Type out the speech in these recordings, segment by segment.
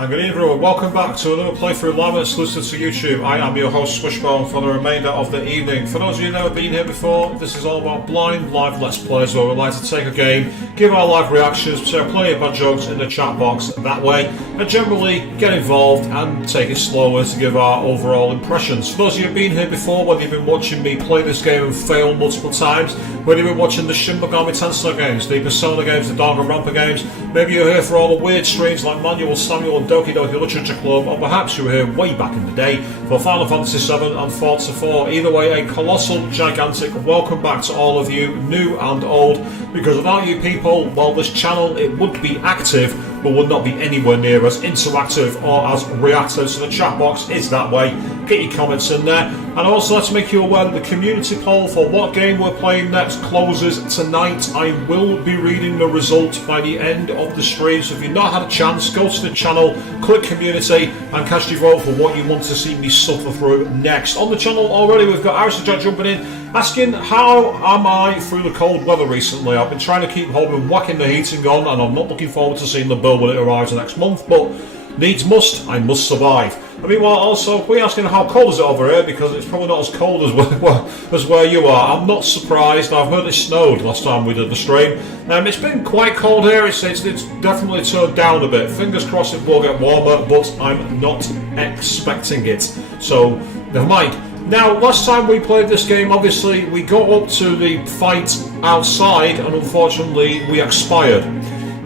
And good evening everyone, welcome back to another playthrough live and exclusive to YouTube. I am your host Swishbone for the remainder of the evening. For those of you who have never been here before, this is all about blind live let's plays where we like to take a game, give our live reactions, share plenty of bad jokes in the chat box that way, and generally get involved and take it slower to give our overall impressions. For those of you who have been here before, whether you've been watching me play this game and fail multiple times, whether you've been watching the Shin Megami Tensei games, the Persona games, the Danganronpa games, maybe you're here for all the weird streams like Manual Samuel and Doki Doki Literature Club, or perhaps you were here way back in the day for Final Fantasy VII and Forza 4. Either way, a colossal, gigantic welcome back to all of you, new and old, because without you people, well, this channel, it would be active, but would not be anywhere near as interactive or as reactive. So the chat box is that way. Get your comments in there. And also let's make you aware that the community poll for what game we're playing next closes tonight. I will be reading the results by the end of the stream. So if you've not had a chance, go to the channel, click community and cast your vote for what you want to see me suffer through next. On the channel already we've got Irish Jack jumping in, asking how am I through the cold weather recently. I've been trying to keep home and whacking the heating on, and I'm not looking forward to seeing the bill when it arrives next month, but needs must, I must survive. I mean, well, also, we're asking how cold is it over here, because it's probably not as cold as where you are. I'm not surprised. I've heard it snowed last time we did the stream. It's been quite cold here. It's definitely turned down a bit. Fingers crossed it will get warmer, but I'm not expecting it. So, never mind. Now, last time we played this game, obviously, we got up to the fight outside, and unfortunately, we expired.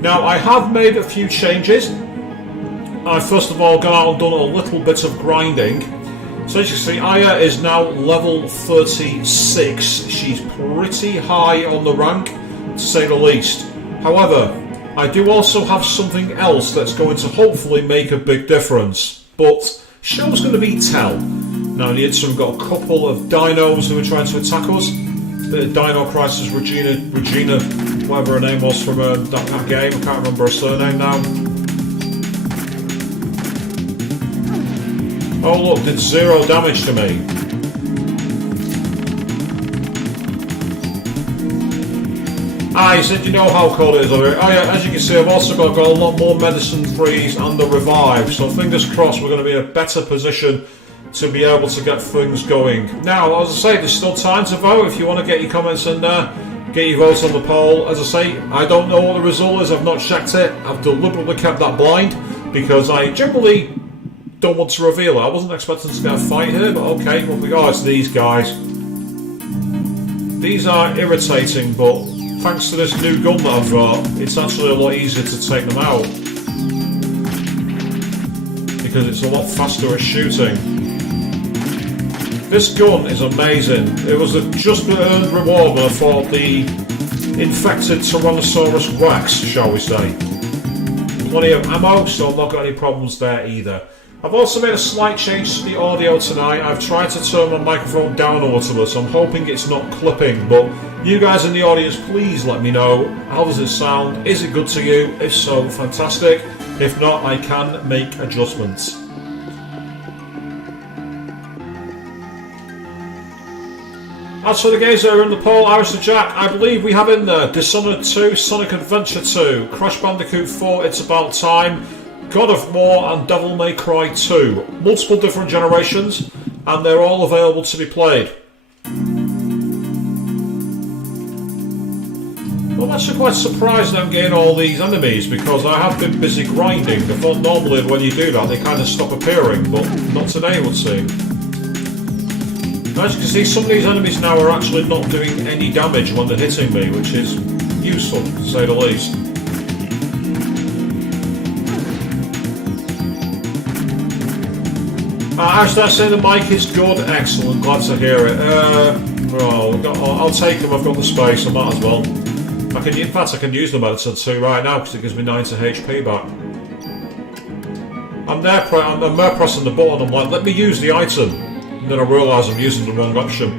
Now, I have made a few changes. I first of all gone out and done a little bit of grinding. So as you can see, Aya is now level 36. She's pretty high on the rank, to say the least. However, I do also have something else that's going to hopefully make a big difference. But show's going to be tell. Now in the interim, we've got a couple of dinos who are trying to attack us. Bit of Dino Crisis Regina, whatever her name was from that game. I can't remember her surname now. Oh look, did 0 damage to me. He said you know how cold it is over here. Oh yeah, as you can see I've also got a lot more medicine freeze and the revive, so fingers crossed we're going to be in a better position to be able to get things going. Now, as I say, there's still time to vote if you want to get your comments in there. Get your votes on the poll. As I say, I don't know what the result is, I've not checked it. I've deliberately kept that blind because I generally don't want to reveal it. I wasn't expecting to get a fight here, but okay, what we got is these guys. These are irritating, but thanks to this new gun that I've got, it's actually a lot easier to take them out. Because it's a lot faster at shooting. This gun is amazing. It was a just earned reward when I fought the infected Tyrannosaurus Rex, shall we say. Plenty of ammo, so I've not got any problems there either. I've also made a slight change to the audio tonight. I've tried to turn my microphone down a little bit, so I'm hoping it's not clipping, but you guys in the audience, please let me know. How does it sound? Is it good to you? If so, fantastic. If not, I can make adjustments. As for the games that are in the poll, Irish the Jack, I believe we have in there Dishonored 2, Sonic Adventure 2, Crash Bandicoot 4, It's About Time, God of War and Devil May Cry 2. Multiple different generations, and they're all available to be played. Well, I'm actually quite surprised I'm getting all these enemies because I have been busy grinding. I thought normally when you do that they kind of stop appearing, but not today it would seem. As you can see, some of these enemies now are actually not doing any damage when they're hitting me, which is useful, to say the least. Actually, I say the mic is good. Excellent, glad to hear it. I'll take them, I've got the space, I might as well. In fact, I can use the medicine too right now because it gives me 90 HP back. I'm there pressing the button, I'm like, let me use the item. And then I realise I'm using the wrong option.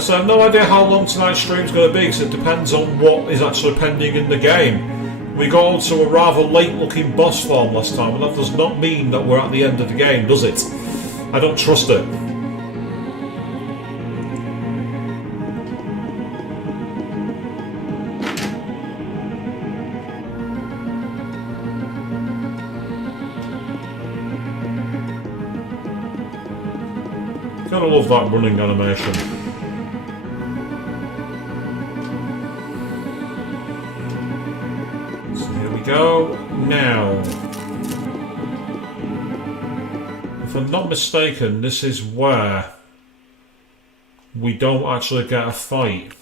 So I have no idea how long tonight's stream is going to be because it depends on what is actually pending in the game. We got onto a rather late looking boss farm last time, and that does not mean that we're at the end of the game, does it? I don't trust it. Gotta love that running animation. So here we go. Now, if I'm not mistaken, this is where we don't actually get a fight.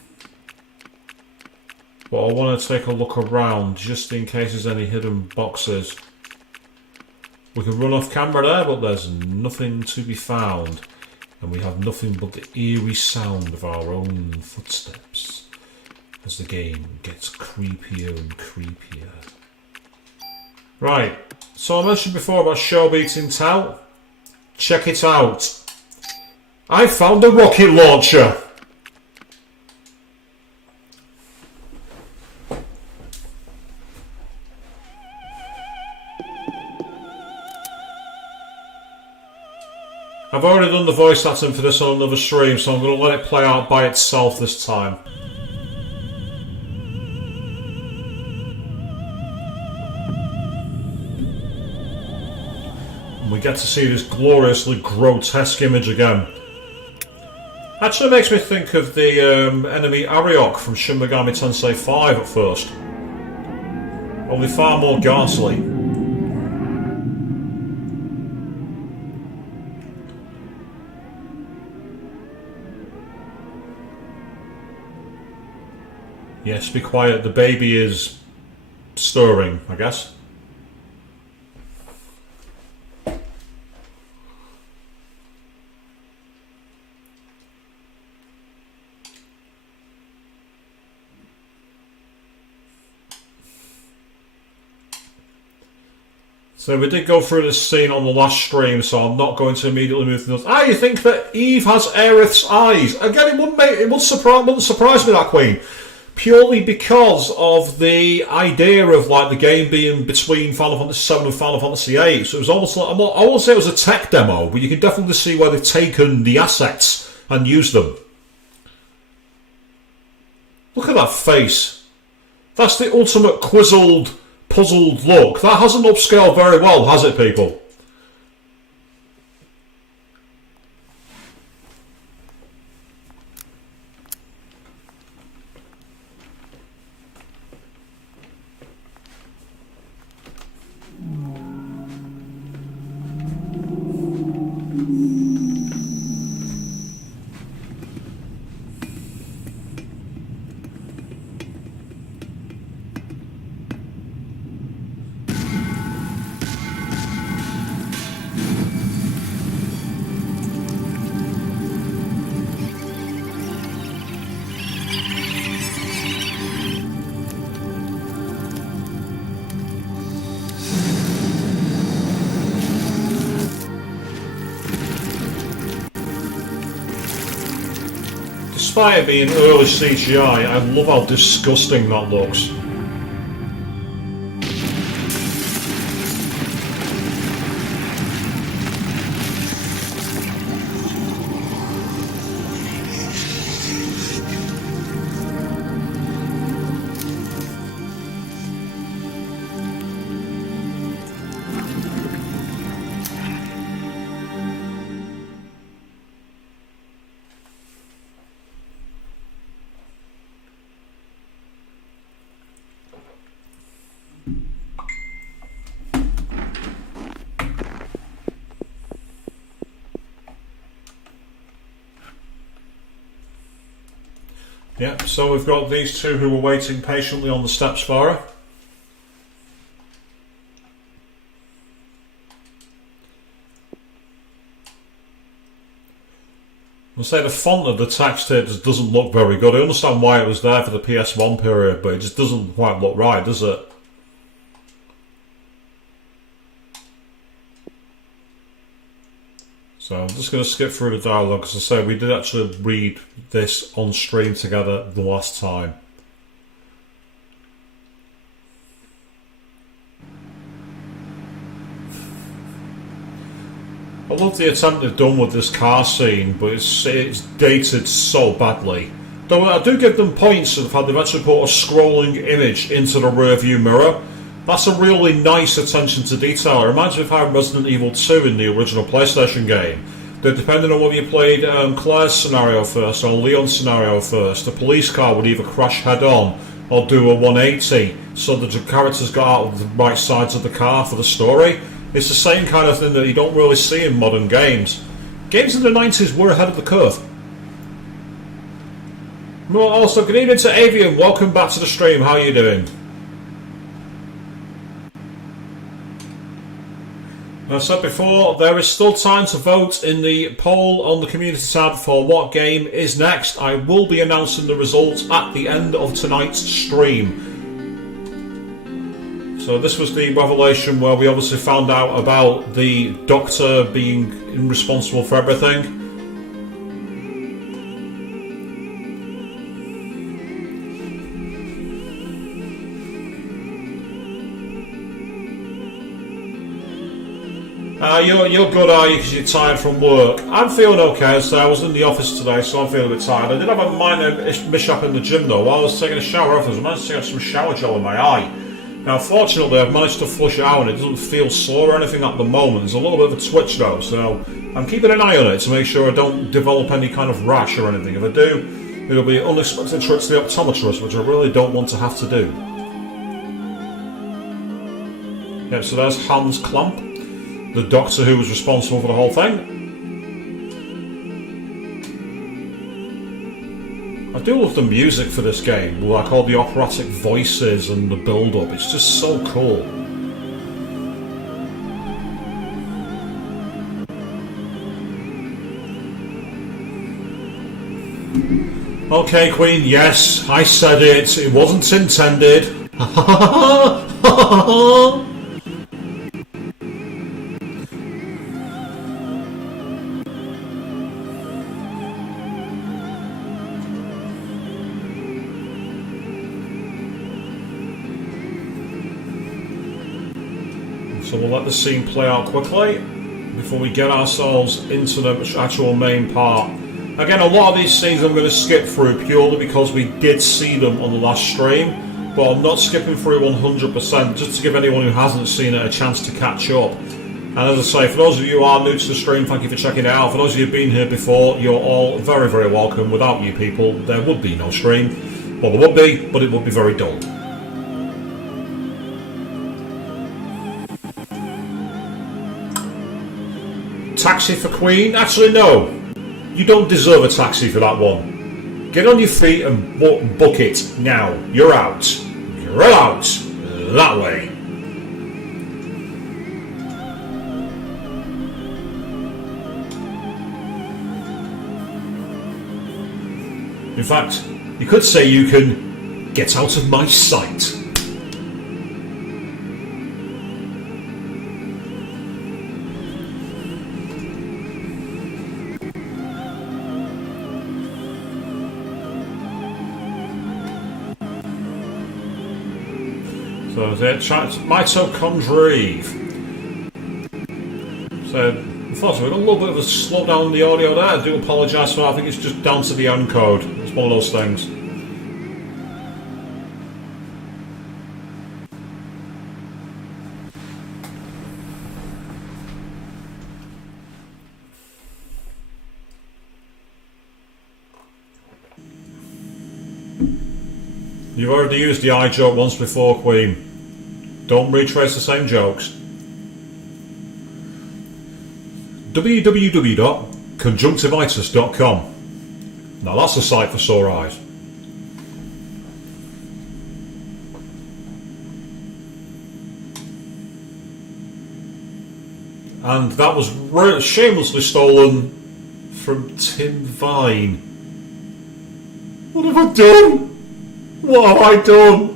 But I want to take a look around just in case there's any hidden boxes. We can run off camera there, but there's nothing to be found. And we have nothing but the eerie sound of our own footsteps as the game gets creepier and creepier. Right, so I mentioned before about show beating tout. Check it out. I found a rocket launcher. I've already done the voice acting for this on another stream, so I'm going to let it play out by itself this time. And we get to see this gloriously grotesque image again. Actually makes me think of the enemy Ariok from Shin Megami Tensei 5 at first. Only far more ghastly. Yes, be quiet, the baby is stirring, I guess. So we did go through this scene on the last stream, so I'm not going to immediately move to the... you think that Eve has Aerith's eyes? Again, it wouldn't surprise me, that queen. Purely because of the idea of like the game being between Final Fantasy VII and Final Fantasy VIII. So it was almost like, I won't say it was a tech demo, but you can definitely see where they've taken the assets and used them. Look at that face. That's the ultimate quizzled, puzzled look. That hasn't upscaled very well, has it, people? Despite it being early CGI, I love how disgusting that looks. Yep, so we've got these two who were waiting patiently on the steps for her. I'll say the font of the text here just doesn't look very good. I understand why it was there for the PS1 period, but it just doesn't quite look right, does it? So I'm just going to skip through the dialogue, because I say we did actually read this on stream together the last time. I love the attempt they've done with this car scene, but it's dated so badly. Though I do give them points of the fact they've actually put a scrolling image into the rear view mirror. That's a really nice attention to detail. It reminds me of how Resident Evil 2 in the original PlayStation game. that depending on whether you played Claire's scenario first or Leon's scenario first, the police car would either crash head on or do a 180, so that the characters got out of the right sides of the car for the story. It's the same kind of thing that you don't really see in modern games. Games in the 90s were ahead of the curve. Well, also, good evening to Avian. Welcome back to the stream. How are you doing? As I said before, there is still time to vote in the poll on the community tab for what game is next. I will be announcing the results at the end of tonight's stream. So this was the revelation where we obviously found out about the Doctor being responsible for everything. You're good, are you? Because you're tired from work. I'm feeling okay. So I was in the office today, so I'm feeling a bit tired. I did have a minor mishap in the gym though. While I was taking a shower afterwards, I managed to get some shower gel in my eye. Now, fortunately, I've managed to flush it out and it doesn't feel sore or anything at the moment. There's a little bit of a twitch though, so I'm keeping an eye on it to make sure I don't develop any kind of rash or anything. If I do, it'll be an unexpected trip to the optometrist, which I really don't want to have to do. Yeah, so there's Hans Clamp, the Doctor who was responsible for the whole thing. I do love the music for this game, like all the operatic voices and the build-up. It's just so cool. Okay, Queen, yes, I said it. It wasn't intended. So we'll let the scene play out quickly before we get ourselves into the actual main part. Again, a lot of these scenes I'm going to skip through purely because we did see them on the last stream, but I'm not skipping through 100% just to give anyone who hasn't seen it a chance to catch up. And as I say, for those of you who are new to the stream, thank you for checking it out. For those of you who have been here before, you're all very, very welcome. Without you people, there would be no stream. Well, there would be, but it would be very dull. Taxi for Queen? Actually, no. You don't deserve a taxi for that one. Get on your feet and book it now. You're out. You're out. That way. In fact, you could say you can get out of my sight. So there's mitochondria Eve. So unfortunately, we've got a little bit of a slowdown in the audio there. I do apologise for that. I think it's just down to the encode. It's one of those things. You've already used the eye joke once before, Queen. Don't retrace the same jokes. www.conjunctivitis.com. Now that's a sight for sore eyes. And that was shamelessly stolen from Tim Vine. What have I done? What have I done?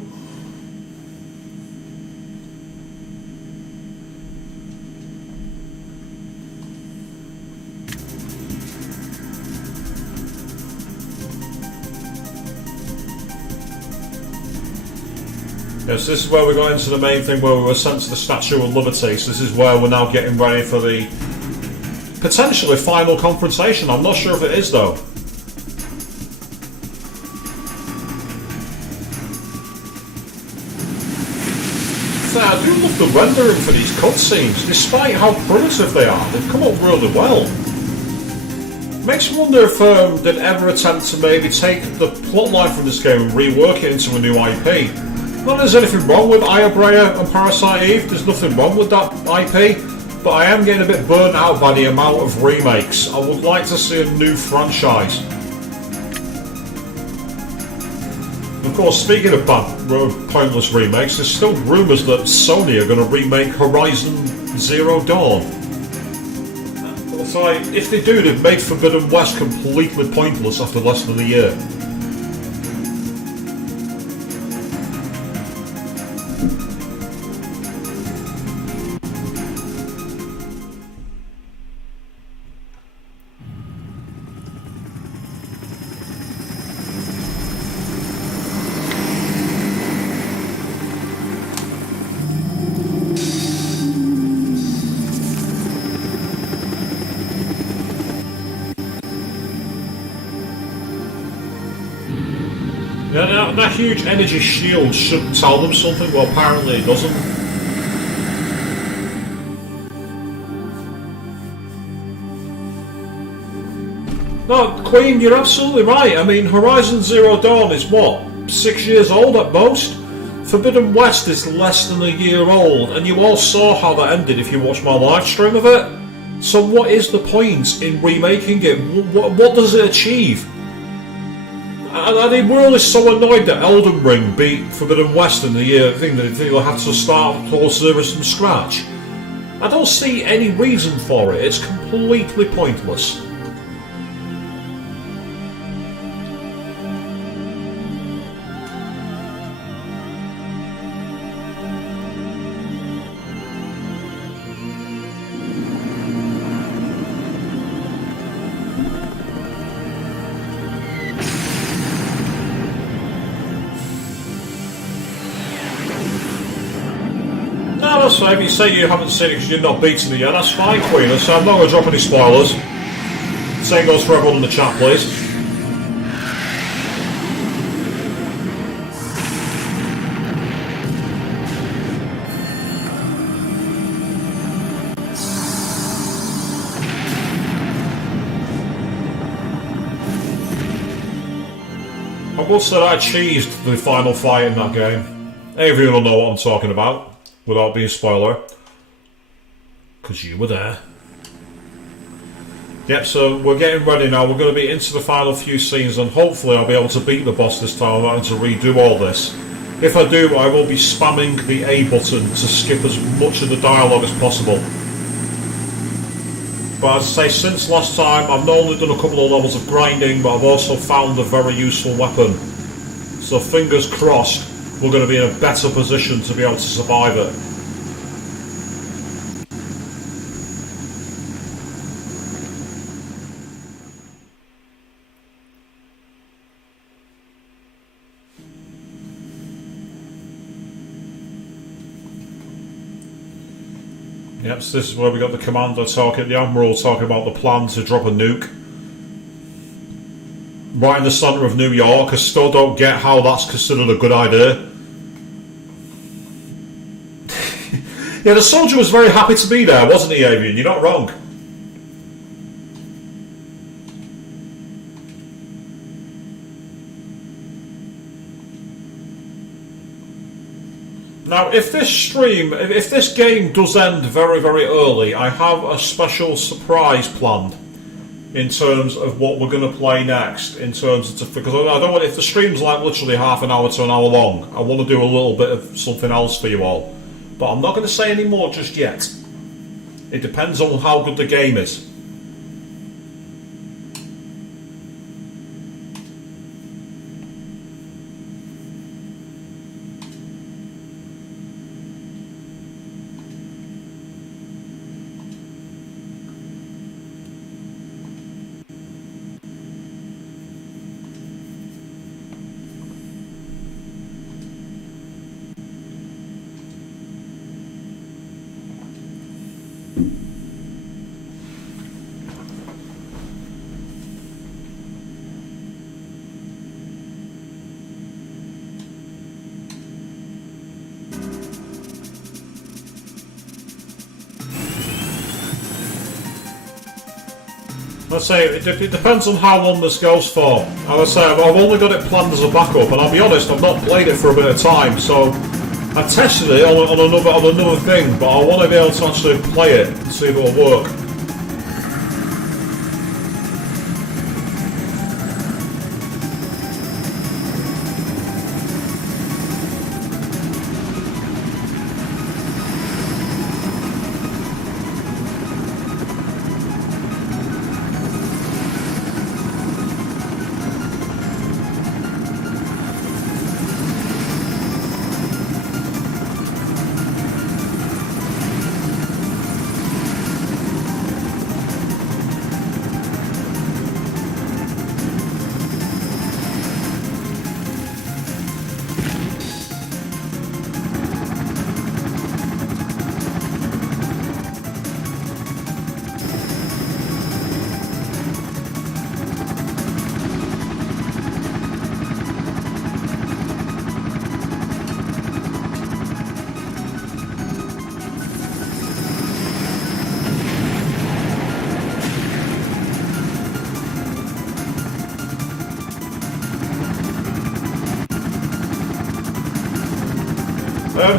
Yes, this is where we got into the main thing where we were sent to the Statue of Liberty. So this is where we're now getting ready for the potentially final confrontation. I'm not sure if it is though. I do love the rendering for these cutscenes, despite how primitive they are. They've come up really well. Makes me wonder if they'd ever attempt to maybe take the plotline from this game and rework it into a new IP. Not that there's anything wrong with Ayabrea and Parasite Eve, there's nothing wrong with that IP, but I am getting a bit burnt out by the amount of remakes. I would like to see a new franchise. Of course, speaking of pointless remakes, there's still rumours that Sony are going to remake Horizon Zero Dawn. So if they do, they've made Forbidden West completely pointless after less than a year. Yeah, that huge energy shield should tell them something, well apparently it doesn't. No, Queen, you're absolutely right. I mean, Horizon Zero Dawn is what, 6 years old at most? Forbidden West is less than a year old, and you all saw how that ended if you watched my live stream of it. So what is the point in remaking it? What does it achieve? And the world is so annoyed that Elden Ring beat Forbidden West in the year thing that they'll have to start the whole service from scratch. I don't see any reason for it. It's completely pointless. So if you say you haven't seen it because you're not beaten it yet, that's fine, Queen. So I'm not going to drop any spoilers. Same goes for everyone in the chat, please. I will say I cheesed the final fight in that game. Everyone will know what I'm talking about. Without being a spoiler, because you were there. Yep, so we're getting ready now. We're going to be into the final few scenes, and hopefully I'll be able to beat the boss this time without having to redo all this. If I do, I will be spamming the A button to skip as much of the dialogue as possible. But as I say, since last time, I've not only done a couple of levels of grinding, but I've also found a very useful weapon. So fingers crossed, we're going to be in a better position to be able to survive it. Yep, so this is where we got the commander talking, the admiral talking about the plan to drop a nuke. Right in the centre of New York. I still don't get how that's considered a good idea. Yeah, the soldier was very happy to be there, wasn't he, Avian? You're not wrong. Now, if this game does end very, very early, I have a special surprise planned in terms of what we're going to play next. In terms of, because I don't want, if the stream's like literally half an hour to an hour long, I want to do a little bit of something else for you all. But I'm not going to say any more just yet. It depends on how good the game is. Let's say it depends on how long this goes for. As I say, I've only got it planned as a backup, and I'll be honest, I've not played it for a bit of time, so I tested it on another thing, but I want to be able to actually play it and see if it'll work.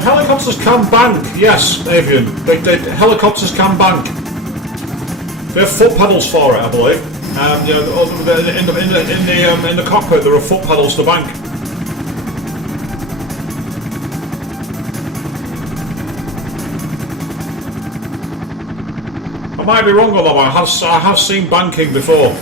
Helicopters can bank, yes, Avian. Helicopters can bank. They have foot pedals for it, I believe. You know, in the cockpit there are foot pedals to bank. I might be wrong on that one. I have seen banking before.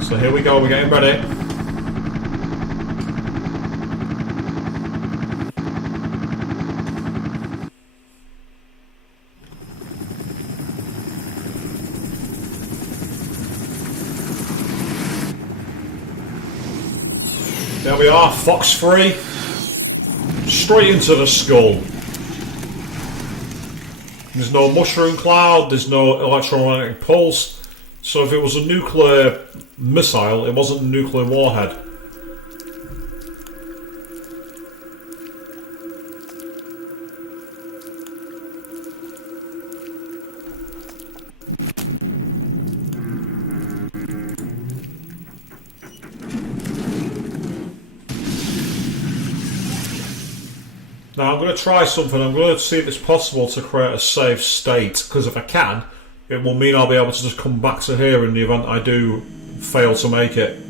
So here we go, we're getting ready. There we are, Fox 3. Straight into the skull. There's no mushroom cloud, there's no electromagnetic pulse. So if it was a nuclear missile, it wasn't a nuclear warhead. Now I'm going to try something. I'm going to see if it's possible to create a save state, because if I can, it will mean I'll be able to just come back to here in the event I do fail to make it.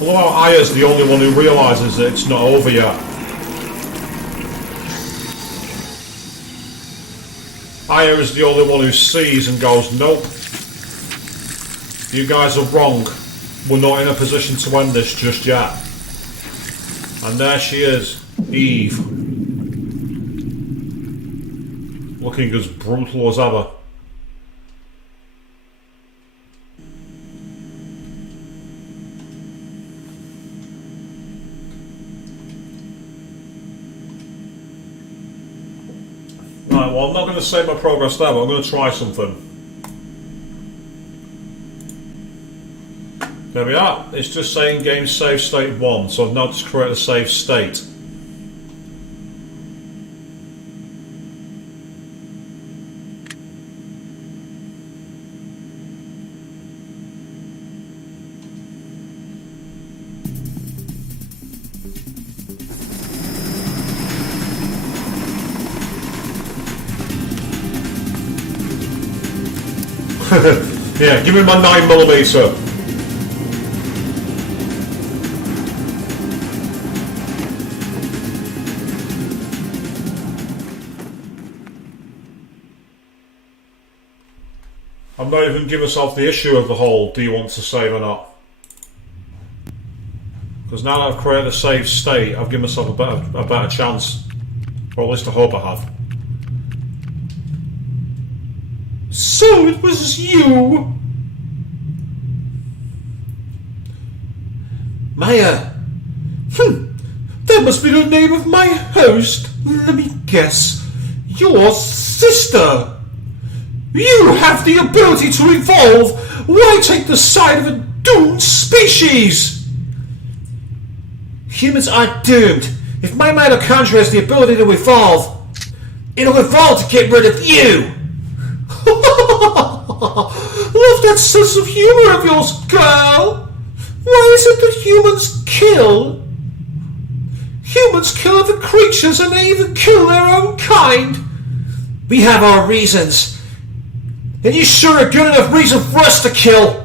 Although Aya's the only one who realises that it's not over yet. Aya is the only one who sees and goes, nope. You guys are wrong. We're not in a position to end this just yet. And there she is, Eve. Looking as brutal as ever. Right, well, I'm not going to save my progress there, but I'm going to try something. There we are. It's just saying game save state 1, so I've now just created a save state. Yeah, give me my 9mm. I'm not even giving myself the issue of the whole do you want to save or not. Because now that I've created a save state, I've given myself a better chance. Or at least I hope I have. So it was you! Maya. That must be the name of my host. Let me guess. Your sister. You have the ability to evolve. Why take the side of a doomed species? Humans are doomed. If my mitochondria has the ability to evolve, it'll evolve to get rid of you. Love that sense of humor of yours, girl. Why is it that humans kill? Humans kill other creatures and they even kill their own kind. We have our reasons. And you sure are good enough reason for us to kill.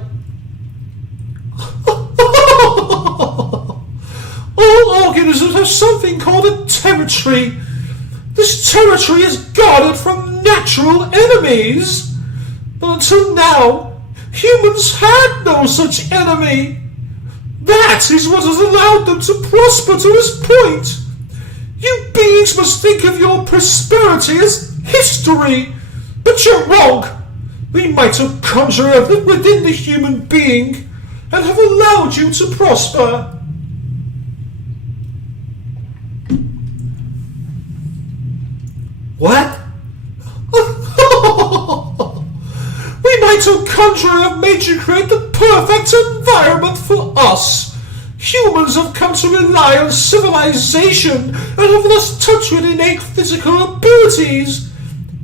All organisms have something called a territory. This territory is guarded from natural enemies. But until now, humans had no such enemy. That is what has allowed them to prosper to this point. You beings must think of your prosperity as history. But you're wrong. We might have conjured within the human being and have allowed you to prosper. What? We might have conjured have made you create the perfect environment for us. Humans have come to rely on civilization and have lost touch with innate physical abilities.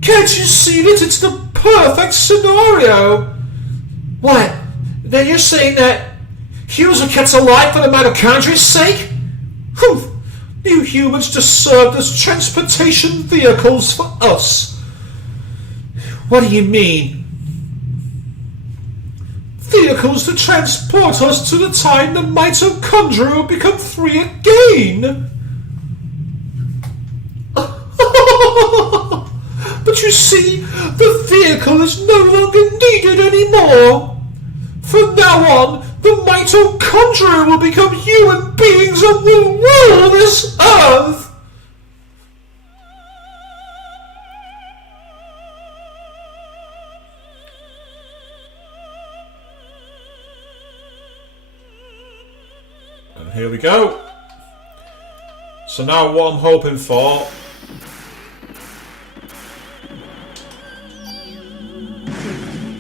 Can't you see that it's the perfect scenario? What? Then you're saying that humans are kept alive for the mitochondria's sake? You humans just served as transportation vehicles for us. What do you mean? Vehicles to transport us to the time the mitochondria will become free again. But you see, the vehicle is no longer needed anymore. From now on, the mitochondria will become human beings and will rule this earth. And here we go. So now what I'm hoping for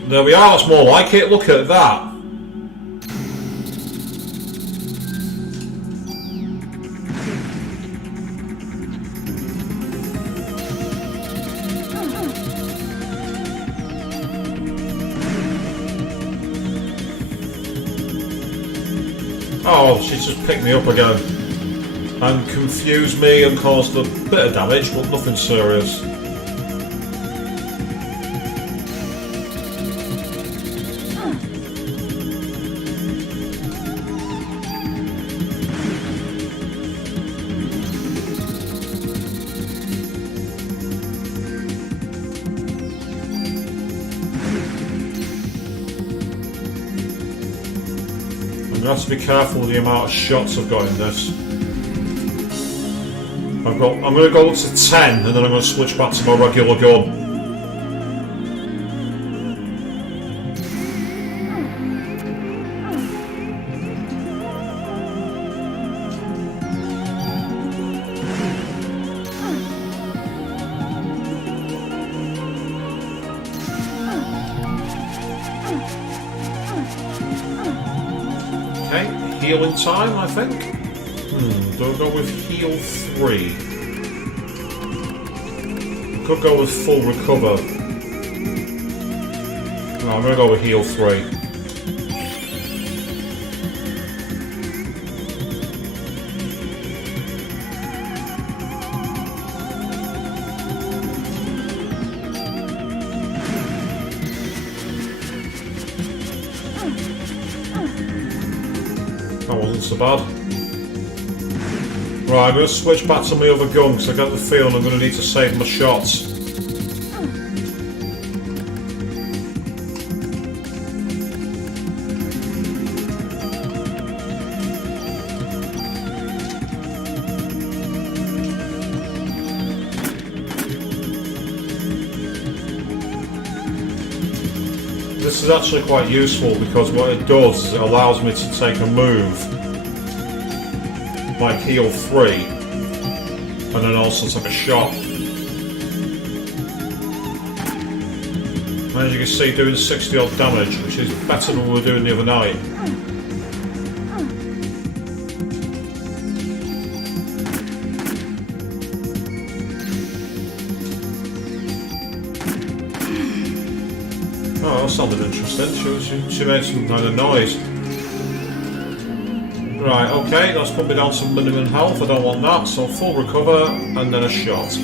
there we are, that's more like it, look at that. Oh, she just picked me up again and confused me and caused a bit of damage, but nothing serious. I'm going to have to be careful with the amount of shots I've got in this. I'm going to go up to 10 and then I'm going to switch back to my regular gun. Healing time, I think. Do I go with heal 3? Could go with full recover. No, I'm gonna go with heal 3. That wasn't so bad. Right, I'm going to switch back to my other gun because I got the feeling I'm going to need to save my shots. This is actually quite useful because what it does is it allows me to take a move like heal 3, and then also take a shot. And as you can see, doing 60 odd damage, which is better than we were doing the other night. Oh, that sounded interesting. She made some kind of noise. Right, okay, that's put me down to minimum health. I don't want that, so full recover and then a shot.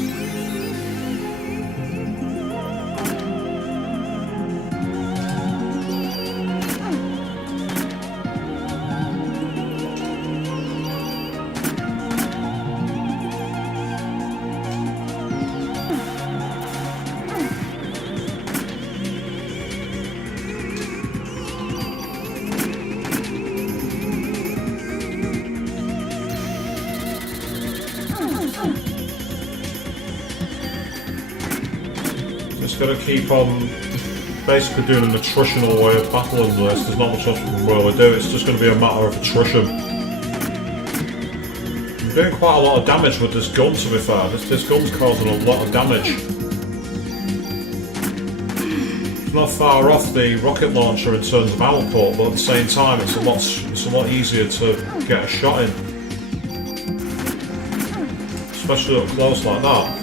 Just gotta keep on basically doing an attritional way of battling this. There's not much else we can really do, it's just gonna be a matter of attrition. I'm doing quite a lot of damage with this gun, to be fair. This gun's causing a lot of damage. It's not far off the rocket launcher in terms of output, but at the same time it's a lot easier to get a shot in. Especially up close like that.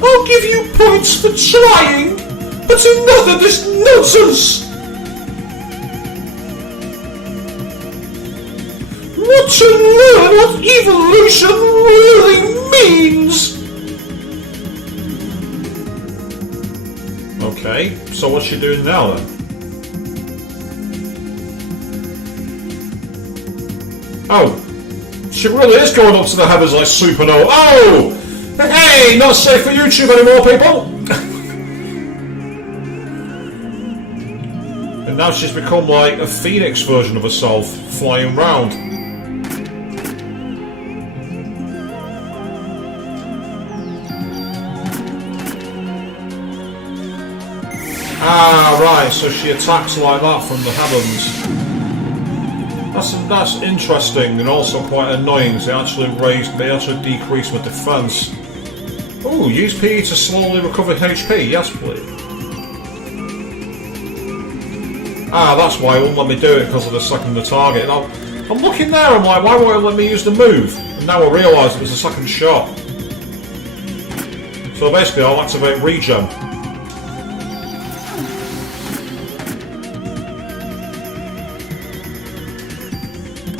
I'll give you points for trying, but enough of this nonsense! Want to learn what evolution really means? Okay, so what's she doing now then? Oh, she really is going up to the heavens like supernova. Oh! Hey, not safe for YouTube anymore, people! And now she's become like a phoenix version of herself, flying round. Ah, right, so she attacks like that from the heavens. That's interesting and also quite annoying. They actually decreased my defense. Ooh, use PE to slowly recover HP. Yes, please. Ah, that's why it won't let me do it, because of the second the target. Now, I'm looking there, I'm like, why won't it let me use the move? And now I realise it was a second shot. So basically I'll activate regen.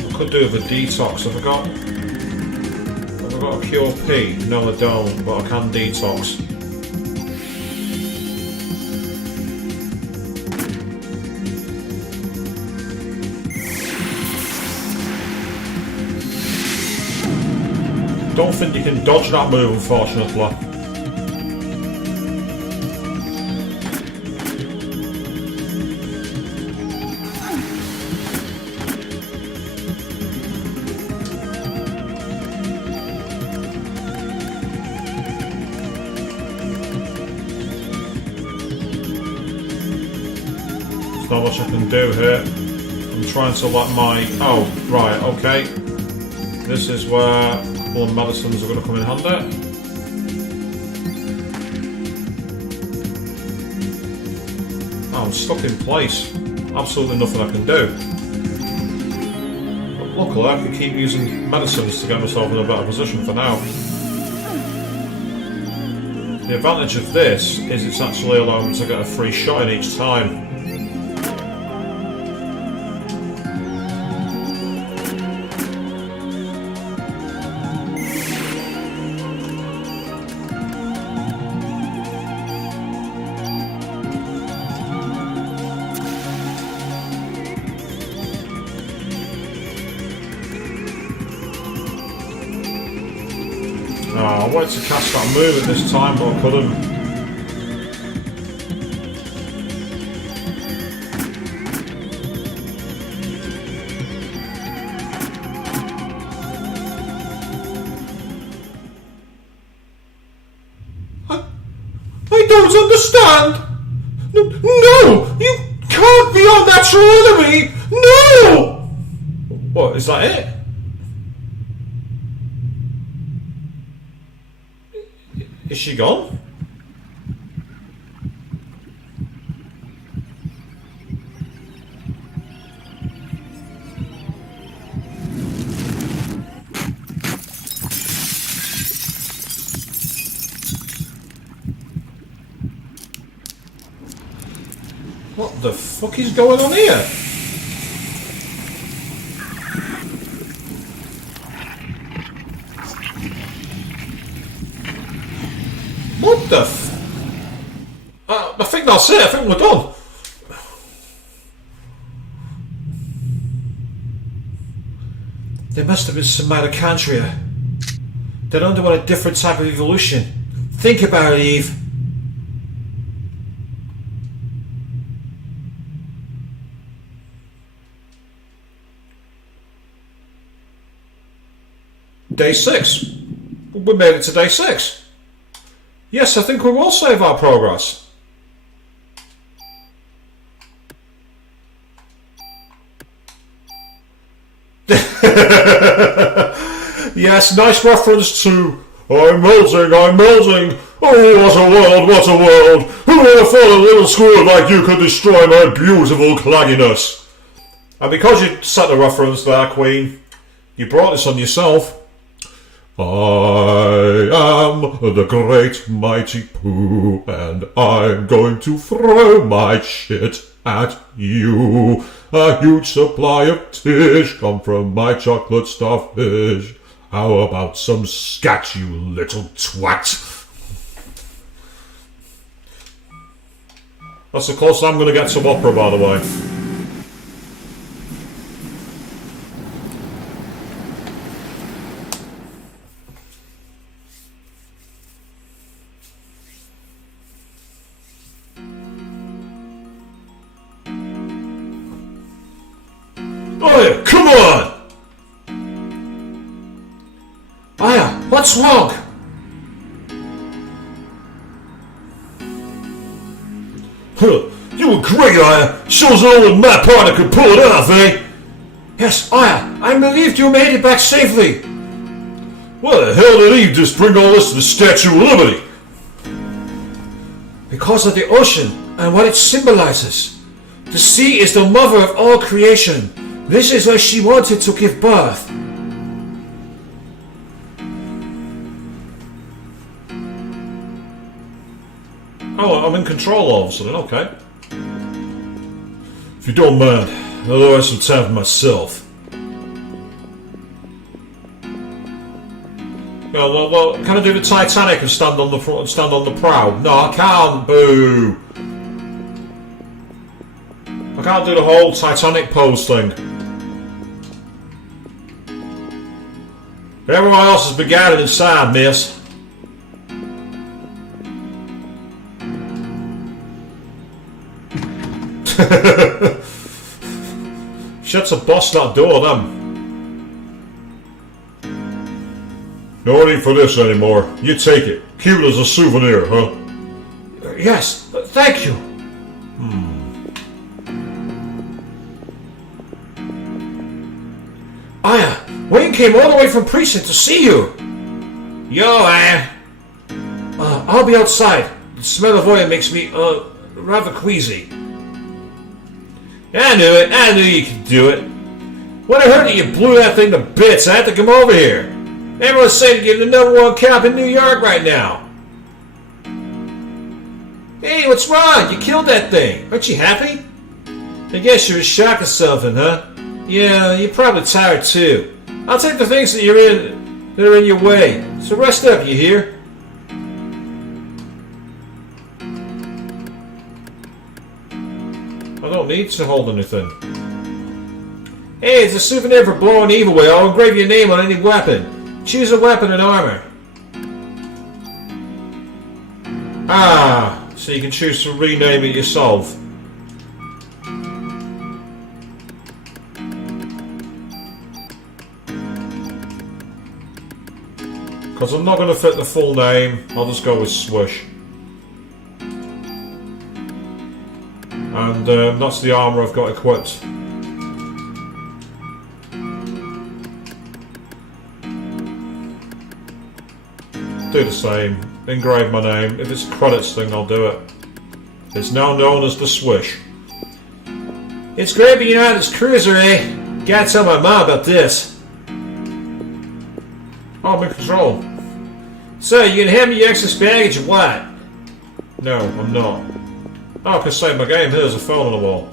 I could do with a detox, have I got a cure P? No I don't, but I can detox. Don't think you can dodge that move, unfortunately. There's not much I can do here. I'm trying to let my... Oh, right, okay. This is where a couple of medicines are going to come in handy. Oh, I'm stuck in place. Absolutely nothing I can do. But luckily I can keep using medicines to get myself in a better position for now. The advantage of this is it's actually allowing me to get a free shot in each time. Oh, I wanted to cast that move at this time, but I couldn't. don't understand. No, you can't be our natural enemy. No! What, is that it? Is she gone? What the fuck is going on here? What the f... I think that's it. I think we're done. There must have been some mitochondria. They're underwent a different type of evolution. Think about it, Eve. Day 6. We made it to day 6. Yes, I think we will save our progress. Yes, nice reference to I'm melting. Oh, what a world, what a world. Who would have thought a little squirrel like you could destroy my beautiful clagginess? And because you set the reference there, Queen, you brought this on yourself. I am the great mighty Pooh, and I'm going to throw my shit at you. A huge supply of tish come from my chocolate starfish. How about some scat, you little twat? That's the closest I'm going to get to opera, by the way. Oh, come on! Aya, what's wrong? Huh, you were great, Aya. Shows only my partner could pull it off, eh? Yes, Aya, I'm relieved you made it back safely. Why the hell did Eve just bring all this to the Statue of Liberty? Because of the ocean and what it symbolizes. The sea is the mother of all creation. This is where she wanted to give birth. Oh, I'm in control all of a sudden, okay. If you don't mind, I'll have some time for myself. Well, can I do the Titanic and stand on the front and stand on the prow? No, I can't, boo! I can't do the whole Titanic pose thing. Everyone else has begun inside, miss. Shuts a boss that door, then. No need for this anymore. You take it. Keep it as a souvenir, huh? Yes, thank you. Aya, Wayne came all the way from Precinct to see you. Yo, Aya. I'll be outside. The smell of oil makes me, rather queasy. I knew it. I knew you could do it. When I heard that you blew that thing to bits, I had to come over here. Everyone's saying you're the #1 cop in New York right now. Hey, what's wrong? You killed that thing. Aren't you happy? I guess you're shocked or something, huh? Yeah, you're probably tired too. I'll take the things that are in your way. So rest up, you hear? I don't need to hold anything. Hey, it's a souvenir for blowing Eve away. I'll engrave your name on any weapon. Choose a weapon and armor. Ah, so you can choose to rename it yourself. Because I'm not going to fit the full name, I'll just go with Swish. And that's the armour I've got equipped. Do the same. Engrave my name. If it's a credits thing, I'll do it. It's now known as the Swish. It's great being out of this cruiser, eh? Gotta tell my mom about this. Oh, I'm in control. So, you gonna hand me your excess baggage or what? No, I'm not. Oh, I can save my game. Here's a phone on the wall.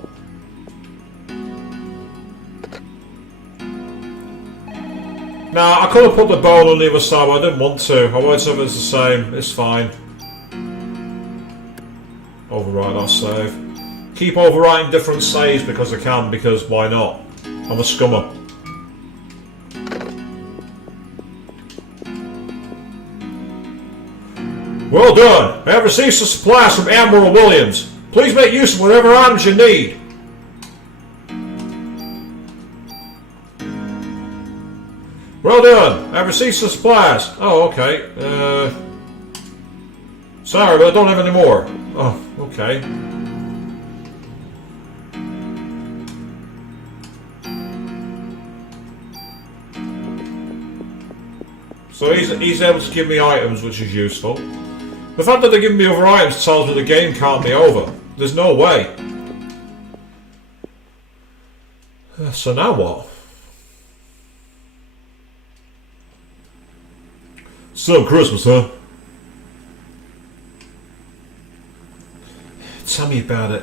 Nah, I could have put the bone on the other side, but I didn't want to. I wanted something that's the same. It's fine. Override our save. Keep overwriting different saves because I can, because why not? I'm a scummer. Well done! I have received some supplies from Admiral Williams. Please make use of whatever items you need. Well done! I've received some supplies. Oh, okay. Sorry, but I don't have any more. Oh, okay. So he's able to give me items, which is useful. The fact that they're giving me other items tells me the game can't be over. There's no way. So now what? Still Christmas, huh? Tell me about it.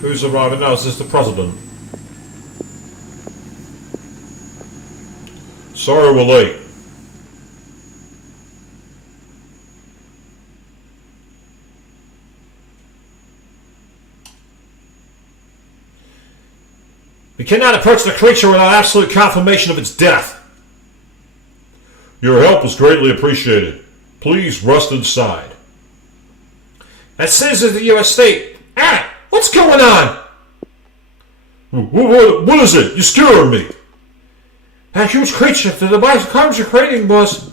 Who's arriving now? Is this the president? Sorry we're late. We cannot approach the creature without absolute confirmation of its death. Your help is greatly appreciated. Please rest inside. As citizens of the U.S. state, what's going on? What is it? You're scaring me. That huge creature, the device cards you're creating was...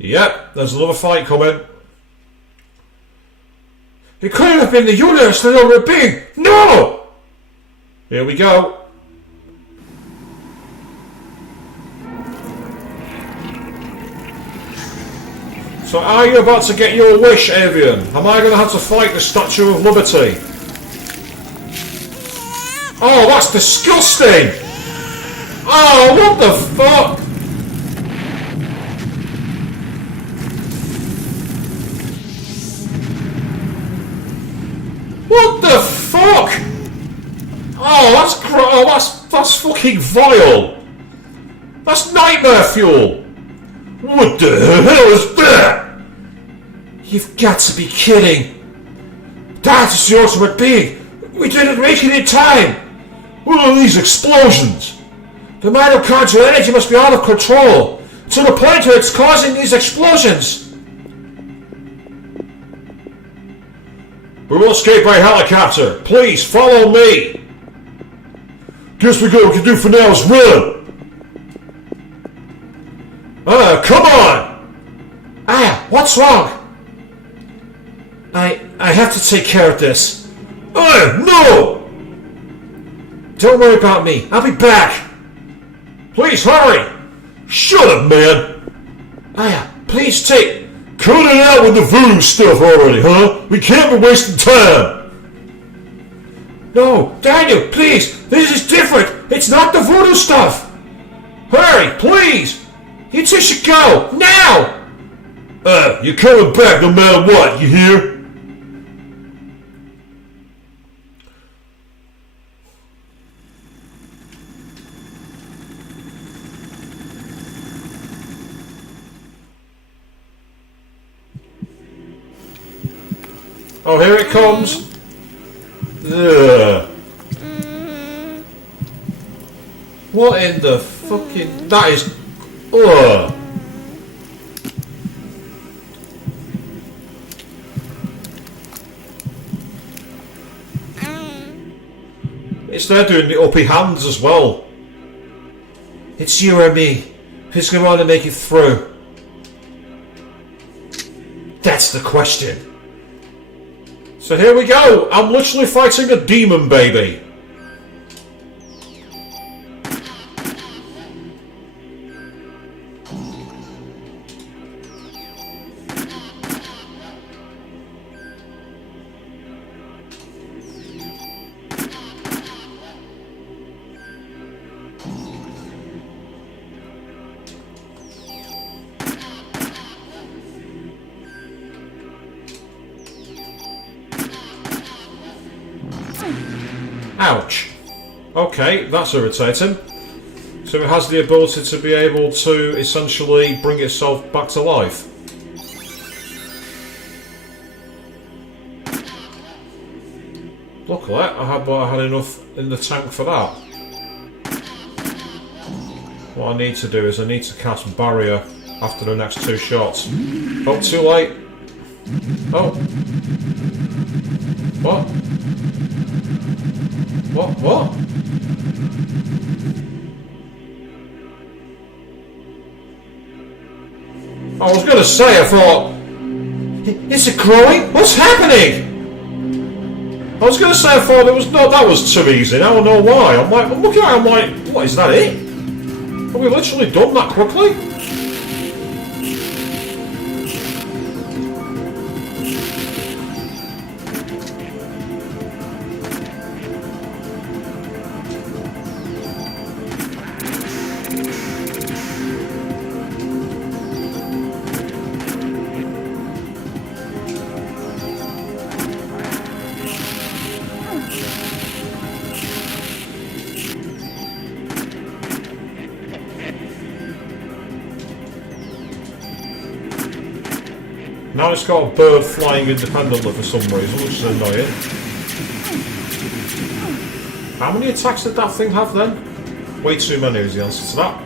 Yep, there's another fight coming. It couldn't have been the universe that over being. No! Here we go. So are you about to get your wish, Avian? Am I going to have to fight the Statue of Liberty? Oh, that's disgusting! Oh, what the fuck? What the fuck? Oh, that's fucking vile. That's nightmare fuel. What the hell is that? You've got to be kidding. That is the ultimate being. We didn't make it in time. What are these explosions? The mitochondrial energy must be out of control, to the point where it's causing these explosions. We will escape by helicopter. Please, follow me. Guess what we can do for now is run. Come on. What's wrong? I have to take care of this. No! Don't worry about me. I'll be back. Please hurry! Shut up, man! Please take... Cut it out with the voodoo stuff already, huh? We can't be wasting time! No, Daniel, please! This is different! It's not the voodoo stuff! Hurry, please! You two should go! Now! You're coming back no matter what, you hear? Oh, here it comes. Ugh. What in the fucking... That is... Ugh. It's there doing the uppy hands as well. It's you or me. Who's going to want to make it through? That's the question. So here we go. I'm literally fighting a demon baby. Ouch. Okay, that's irritating. So it has the ability to be able to essentially bring itself back to life. Luckily, I had enough in the tank for that. What I need to do is I need to cast Barrier after the next 2 shots. Oh, too late. Oh. What? What? I was going to say, I thought, is it growing? What's happening? I was going to say, I thought it was not. That was too easy. Now I know why. I'm looking at it, I'm like, what, is that it? Have we literally done that quickly? Now it's got a bird flying independently for some reason, which is annoying. How many attacks did that thing have then? Way too many is the answer to that.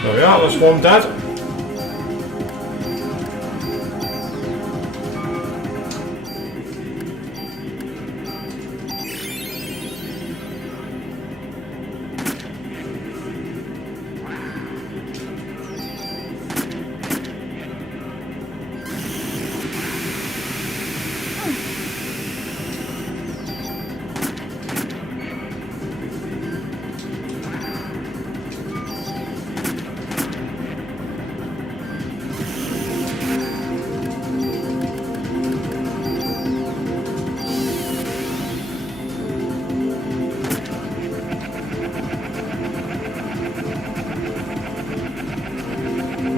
There we are, that's one dead.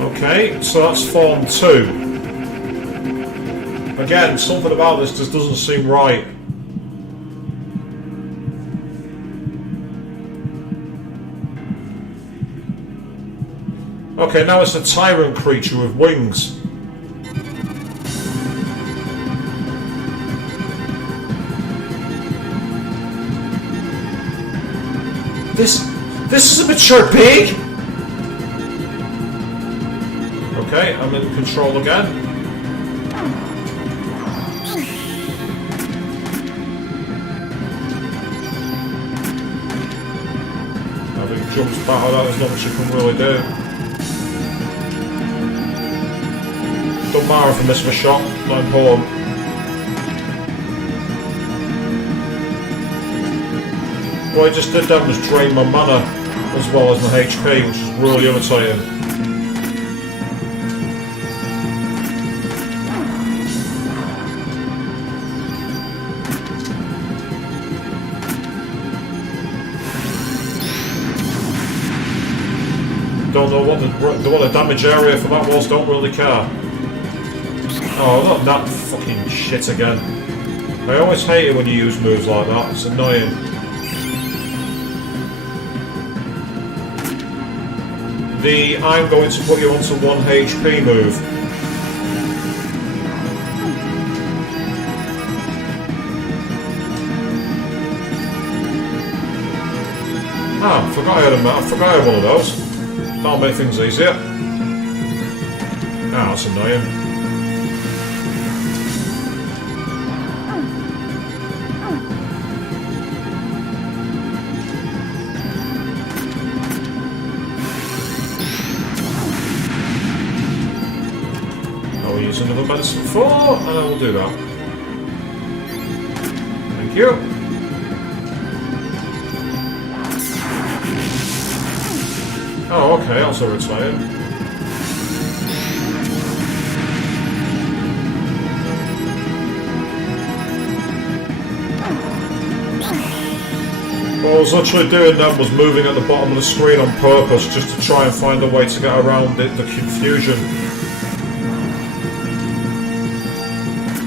Okay, so that's form 2. Again, something about this just doesn't seem right. Okay, now it's a tyrant creature with wings. This is a mature pig? Okay, I'm in control again. I think jumps back like that, there's not much you can really do. Don't matter if I miss my shot, not important. What I just did then was drain my mana as well as my HP, which is really irritating. Don't know what the damage area for that was, don't really care. Oh, not that fucking shit again. I always hate it when you use moves like that, it's annoying. The I'm going to put you onto 1 HP move. Ah, I forgot I had one of those. That'll make things easier. Ah, that's annoying. I will use another medicine 4, and I will do that. Thank you. Oh, okay, that's irritating. What I was literally doing then was moving at the bottom of the screen on purpose just to try and find a way to get around the confusion.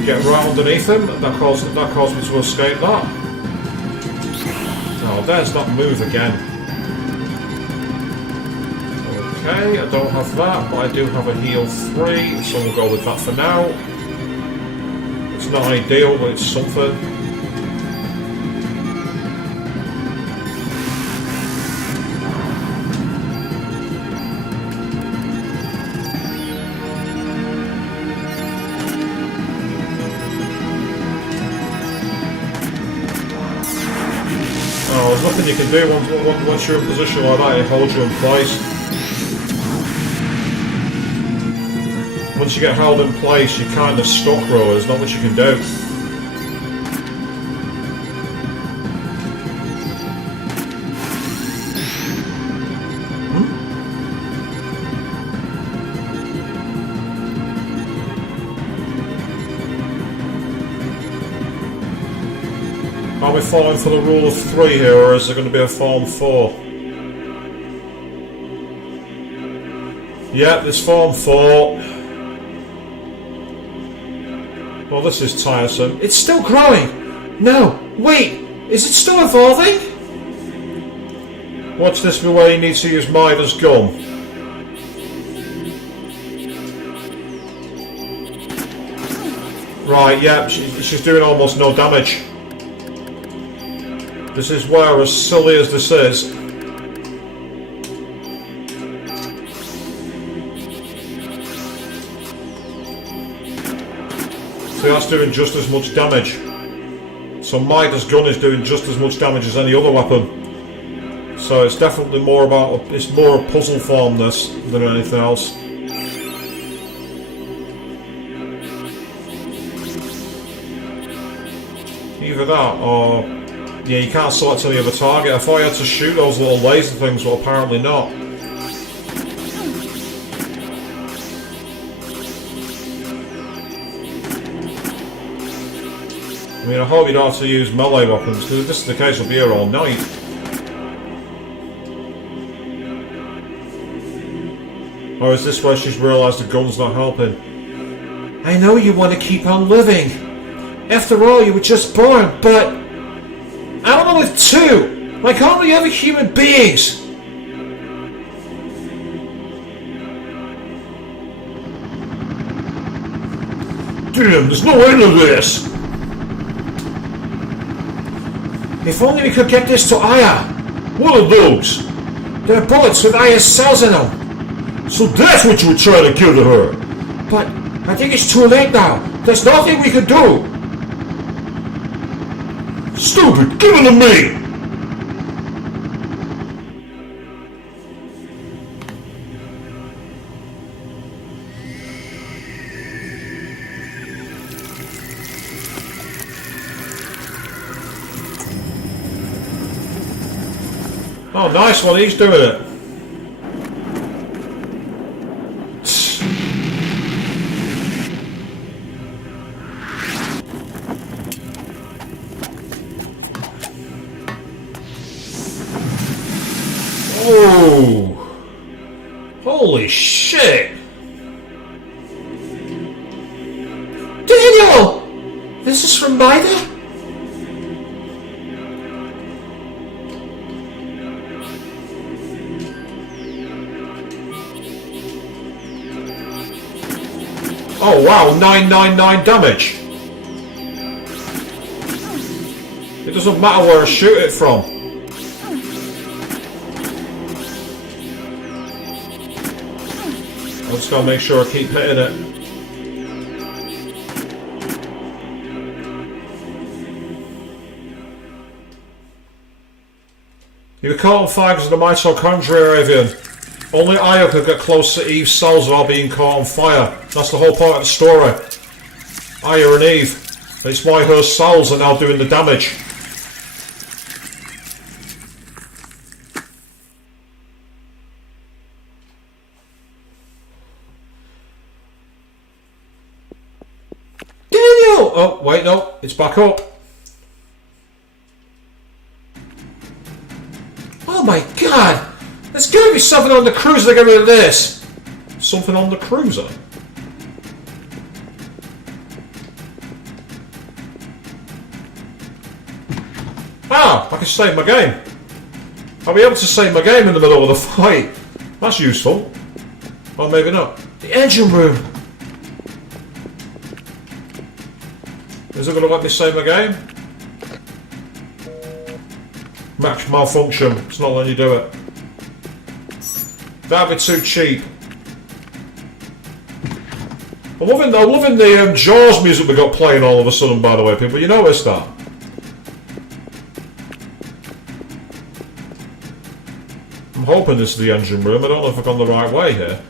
Get right underneath him, that caused me to escape that. Oh, there's that move again. Okay, I don't have that, but I do have a heal 3, so we'll go with that for now. It's not ideal, but it's something. Oh, there's nothing you can do once you're in a position like that, it holds you in place. Once you get held in place, you're kind of stuck, really. There's not much you can do. Are we falling for the rule of 3 here, or is there going to be a form 4? Yep, there's form 4. Well, this is tiresome. It's still growing! No, wait! Is it still evolving? Watch this be where he needs to use Midas gun. Right, yeah, she's doing almost no damage. This is where, as silly as this is, so that's doing just as much damage. So Midas gun is doing just as much damage as any other weapon. So it's definitely more about, it's more a puzzle form this than anything else. Either that or, yeah, you can't select any other target. I thought you had to shoot those little laser things, but apparently not. I mean, I hope you don't have to use melee weapons, because if this is the case, we'll be here all night. Or is this where she's realised the gun's not helping? I know you want to keep on living. After all, you were just born, but I want to live too, like all the other human beings. Damn, there's no end to this! If only we could get this to Aya. What are those? They're bullets with Aya's cells in them. So that's what you were trying to give to her? But I think it's too late now. There's nothing we can do. Stupid! Give it to me! Oh, nice one, he's doing it. Oh, holy shit. Daniel! This is from Maida? Oh wow, 999 damage. It doesn't matter where I shoot it from. just gotta make sure I keep hitting it. You were caught on fire because of the mitochondria, Avian. Only Io could get close to Eve's cells without being caught on fire. That's the whole point of the story. Io and Eve. It's why her cells are now doing the damage. Daniel! Oh, wait, no. It's back up. Oh my god! There's got to be something on the cruiser to get rid of this! Something on the cruiser? Ah! I can save my game. I'll be able to save my game in the middle of the fight. That's useful. Or maybe not. The engine room! Is it going to let me save my game? Match malfunction. It's not letting you do it. That'd be too cheap. I'm loving the Jaws music we got playing all of a sudden, by the way, people. You noticed that? I'm hoping this is the engine room. I don't know if I've gone the right way here.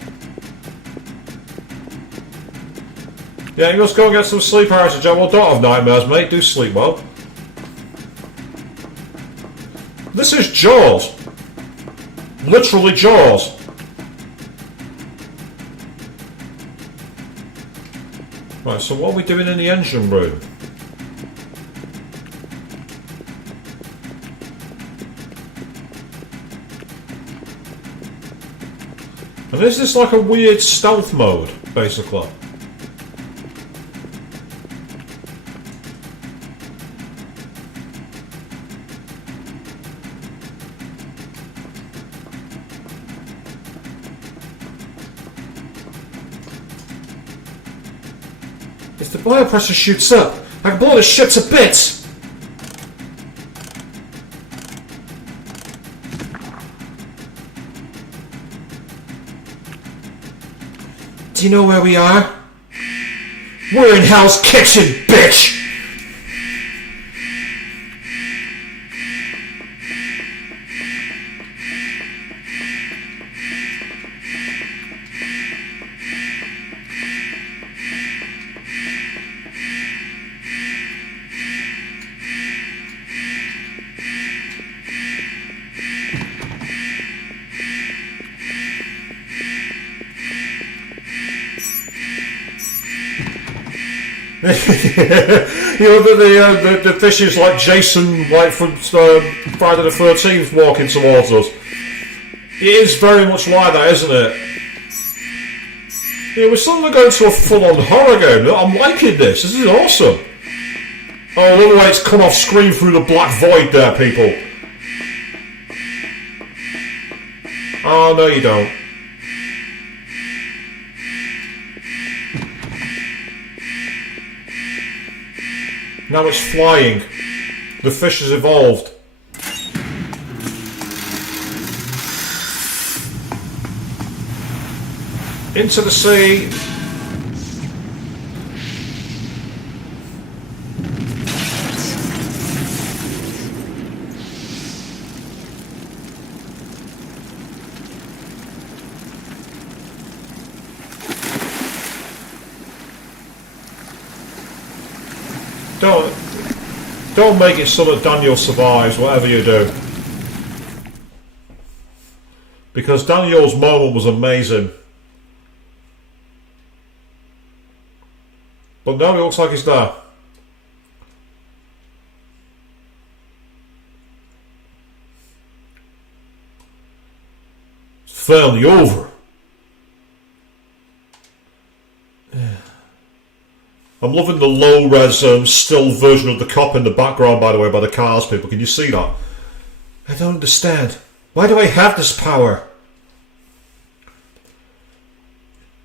Yeah, you must go and get some sleep, Parasite Joe. Well, don't have nightmares, mate. Do sleep well. This is Jaws. Literally Jaws. Right, so what are we doing in the engine room? And is this like a weird stealth mode, basically? If the biopressor shoots up, I can blow the ship to bits! Do you know where we are? We're in Hell's Kitchen, bitch! You know the fish is like Jason, like from Friday the 13th, walking towards us. It is very much like that, isn't it? Yeah, we're suddenly going to a full-on horror game. I'm liking this. This is awesome. Oh, look the way it's come off screen through the black void there, people. Oh, no you don't. Now it's flying. The fish has evolved. Into the sea. Don't make it so that Daniel survives, whatever you do. Because Daniel's moment was amazing. But now it looks like he's there. It's fairly over. I'm loving the low-res still version of the cop in the background, by the way, by the cars, people. Can you see that? I don't understand. Why do I have this power?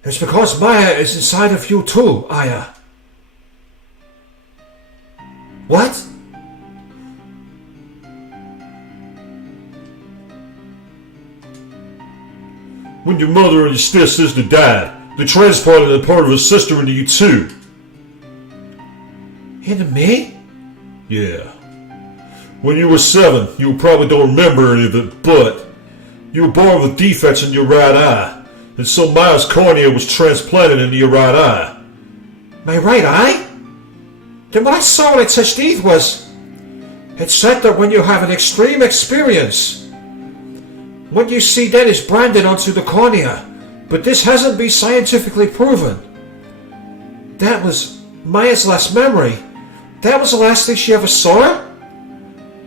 It's because Maya is inside of you too, Aya. What? When your mother and your stepsister died, they transplanted a part of her sister into you too. Into me? Yeah. When you were 7, you probably don't remember any of it, but you were born with defects in your right eye, and so Maya's cornea was transplanted into your right eye. My right eye? Then what I saw when I touched Eve was... It said that when you have an extreme experience, what you see then is branded onto the cornea, but this hasn't been scientifically proven. That was Maya's last memory. That was the last thing she ever saw?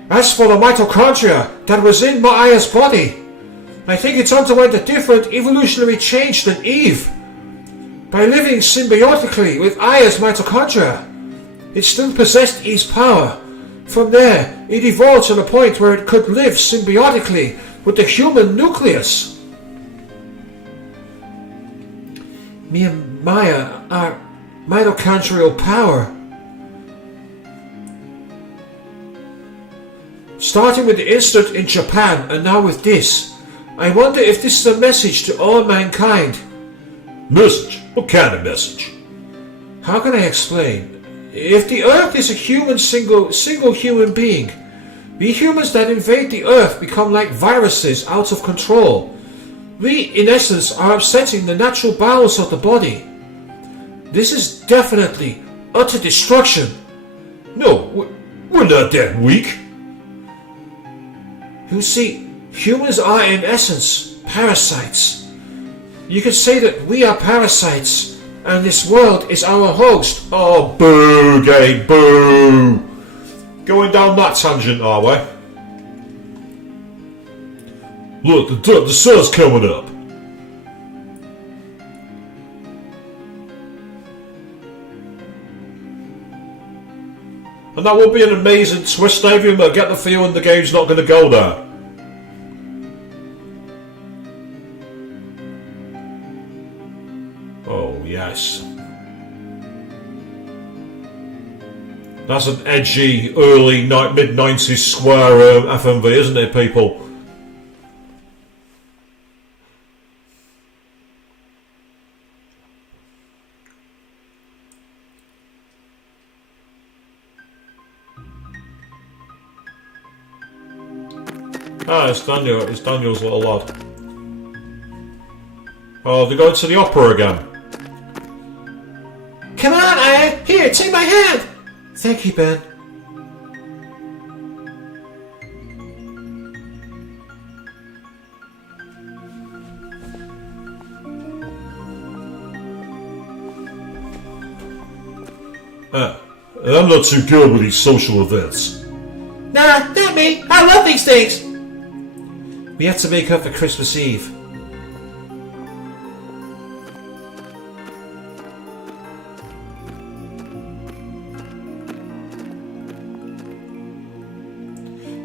As for the mitochondria that was in Maya's body, I think it's underwent a different evolutionary change than Eve. By living symbiotically with Aya's mitochondria, it still possessed Eve's power. From there, it evolved to the point where it could live symbiotically with the human nucleus. Me and Maya are mitochondrial power. Starting with the incident in Japan and now with this, I wonder if this is a message to all mankind. Message? What kind of message? How can I explain? If the Earth is a single human being, we humans that invade the Earth become like viruses out of control. We, in essence, are upsetting the natural balance of the body. This is definitely utter destruction. No, we're not that weak. You see, humans are in essence parasites. You could say that we are parasites, and this world is our host. Oh, boo, Gabe, boo! Going down that tangent, are we? Look, the sun's coming up. And that would be an amazing twist, David, but I get the feeling the game's not going to go there. Oh, yes. That's an edgy, early, mid-90s square FMV, isn't it, people? Ah, it's Daniel. It's Daniel's little lad. Oh, they're going to the opera again. Come on, Aya! Here, take my hand! Thank you, Ben. I'm not too good with these social events. Nah, not me. I love these things. We have to make up for Christmas Eve.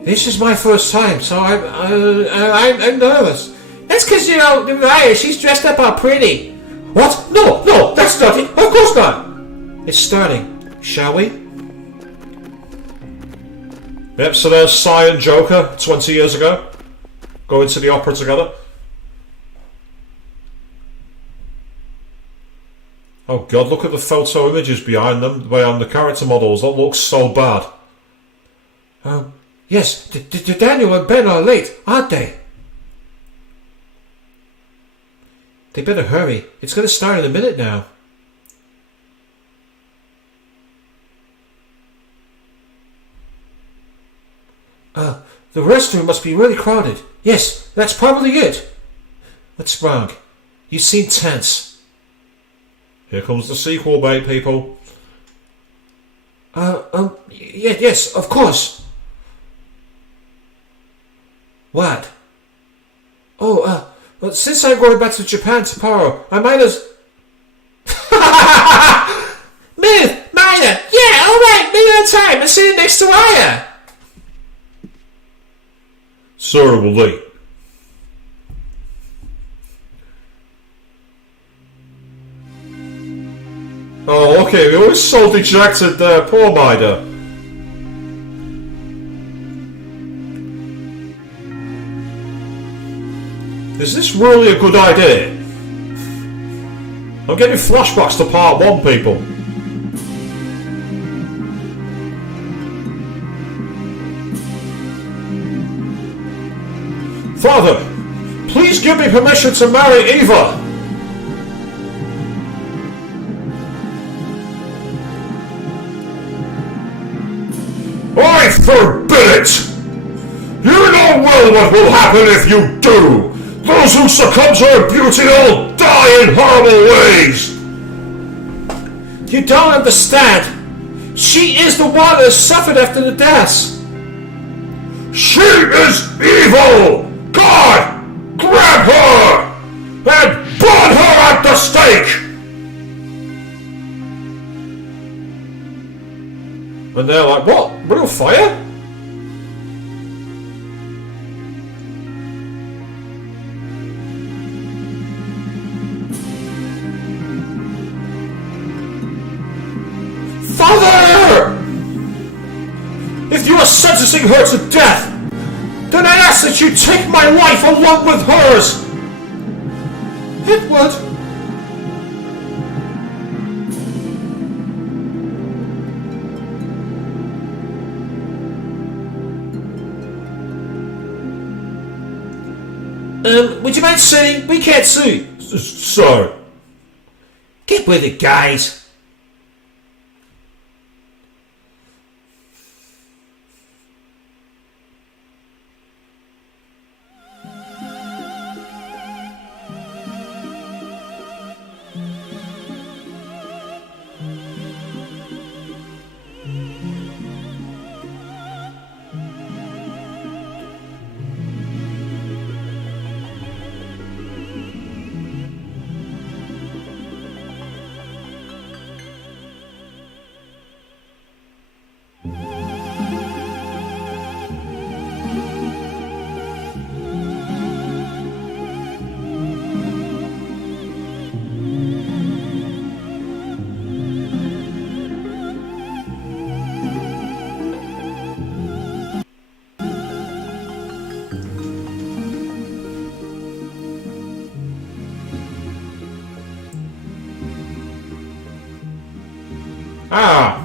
This is my first time, so I'm nervous. That's because, you know, Mariah, she's dressed up all pretty. What? No, that's not it. Of course not. It's starting. Shall we? Yep, so there's Cy and Joker 20 years ago. Going to the opera together. Oh god, look at the photo images behind them, behind the character models. That looks so bad. Yes, Daniel and Ben are late, aren't they? They better hurry. It's going to start in a minute now. The restroom must be really crowded. Yes, that's probably it. What's wrong? You seem tense. Here comes the sequel, mate, people. Yes, of course. What? Oh, well, since I'm going back to Japan tomorrow, I might as... Myth! Maya! Yeah, alright, meet on time. I'm sitting next to Aya. Sorry, we're late. Oh, okay, we always so dejected there, poor Maida. Is this really a good idea? I'm getting flashbacks to part 1, people. Father, please give me permission to marry Eva. I forbid it! You know well what will happen if you do! Those who succumb to her beauty all die in horrible ways! You don't understand. She is the one that has suffered after the deaths. She is evil! God! Grab her! And burn her at the stake! And they're like, what? Real fire? Father! If you are sentencing her to death, then I ask that you take my life along with hers! Edward! Would you mind saying? We can't see. Sorry. Get with it, guys. Ah!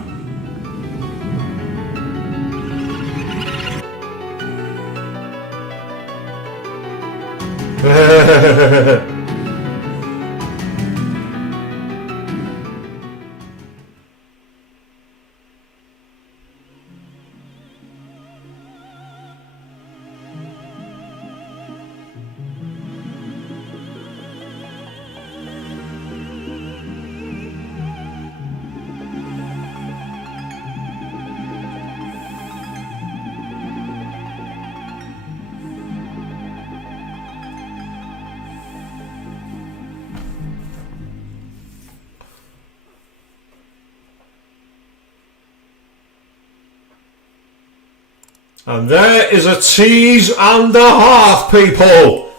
And there is a tease and a half, people.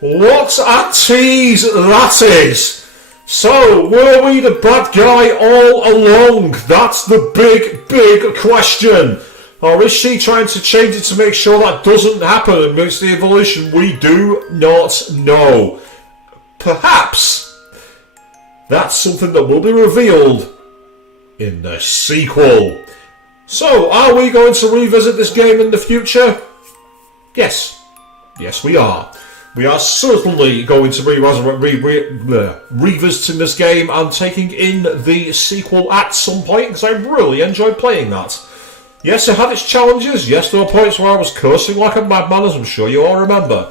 What a tease that is. So, were we the bad guy all along? That's the big, big question. Or is she trying to change it to make sure that doesn't happen amidst the evolution? We do not know. Perhaps that's something that will be revealed in the sequel. So, are we going to revisit this game in the future? Yes. Yes, we are. We are certainly going to be revisiting this game and taking in the sequel at some point, because I really enjoyed playing that. Yes, it had its challenges. Yes, there were points where I was cursing like a madman, as I'm sure you all remember.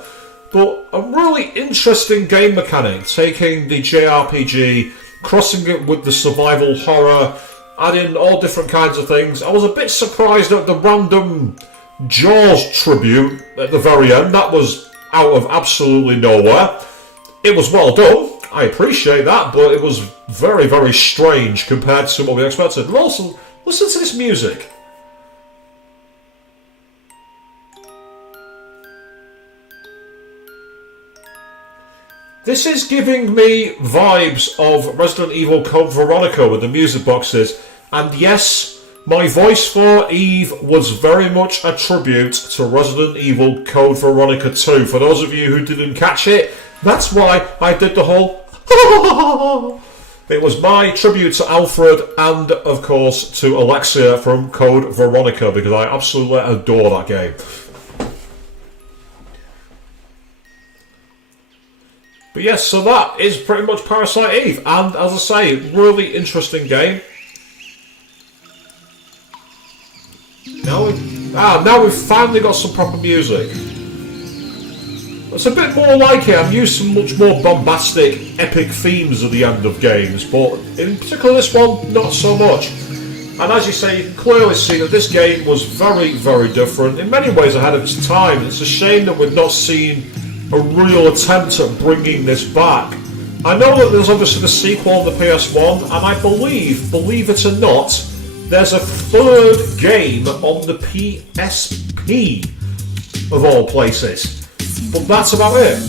But a really interesting game mechanic, taking the JRPG, crossing it with the survival horror, adding all different kinds of things. I was a bit surprised at the random Jaws tribute at the very end. That was out of absolutely nowhere. It was well done. I appreciate that, but it was very, very strange compared to what we expected. And also, listen to this music. This is giving me vibes of Resident Evil Code Veronica with the music boxes. And yes, My voice for Eve was very much a tribute to Resident Evil Code Veronica 2. For those of you who didn't catch it, that's why I did the whole It was my tribute to Alfred and, of course, to Alexia from Code Veronica, because I absolutely adore that game. But yes, so that is pretty much Parasite Eve, and as I say, really interesting game. Now we've finally got some proper music. It's a bit more like it. I'm used to much more bombastic, epic themes at the end of games, but in particular this one, not so much. And as you say, you can clearly see that this game was very, very different, in many ways ahead of its time. It's a shame that we've not seen a real attempt at bringing this back. I know that there's obviously the sequel on the PS1, and I believe it or not, there's a third game on the PSP, of all places. But that's about it.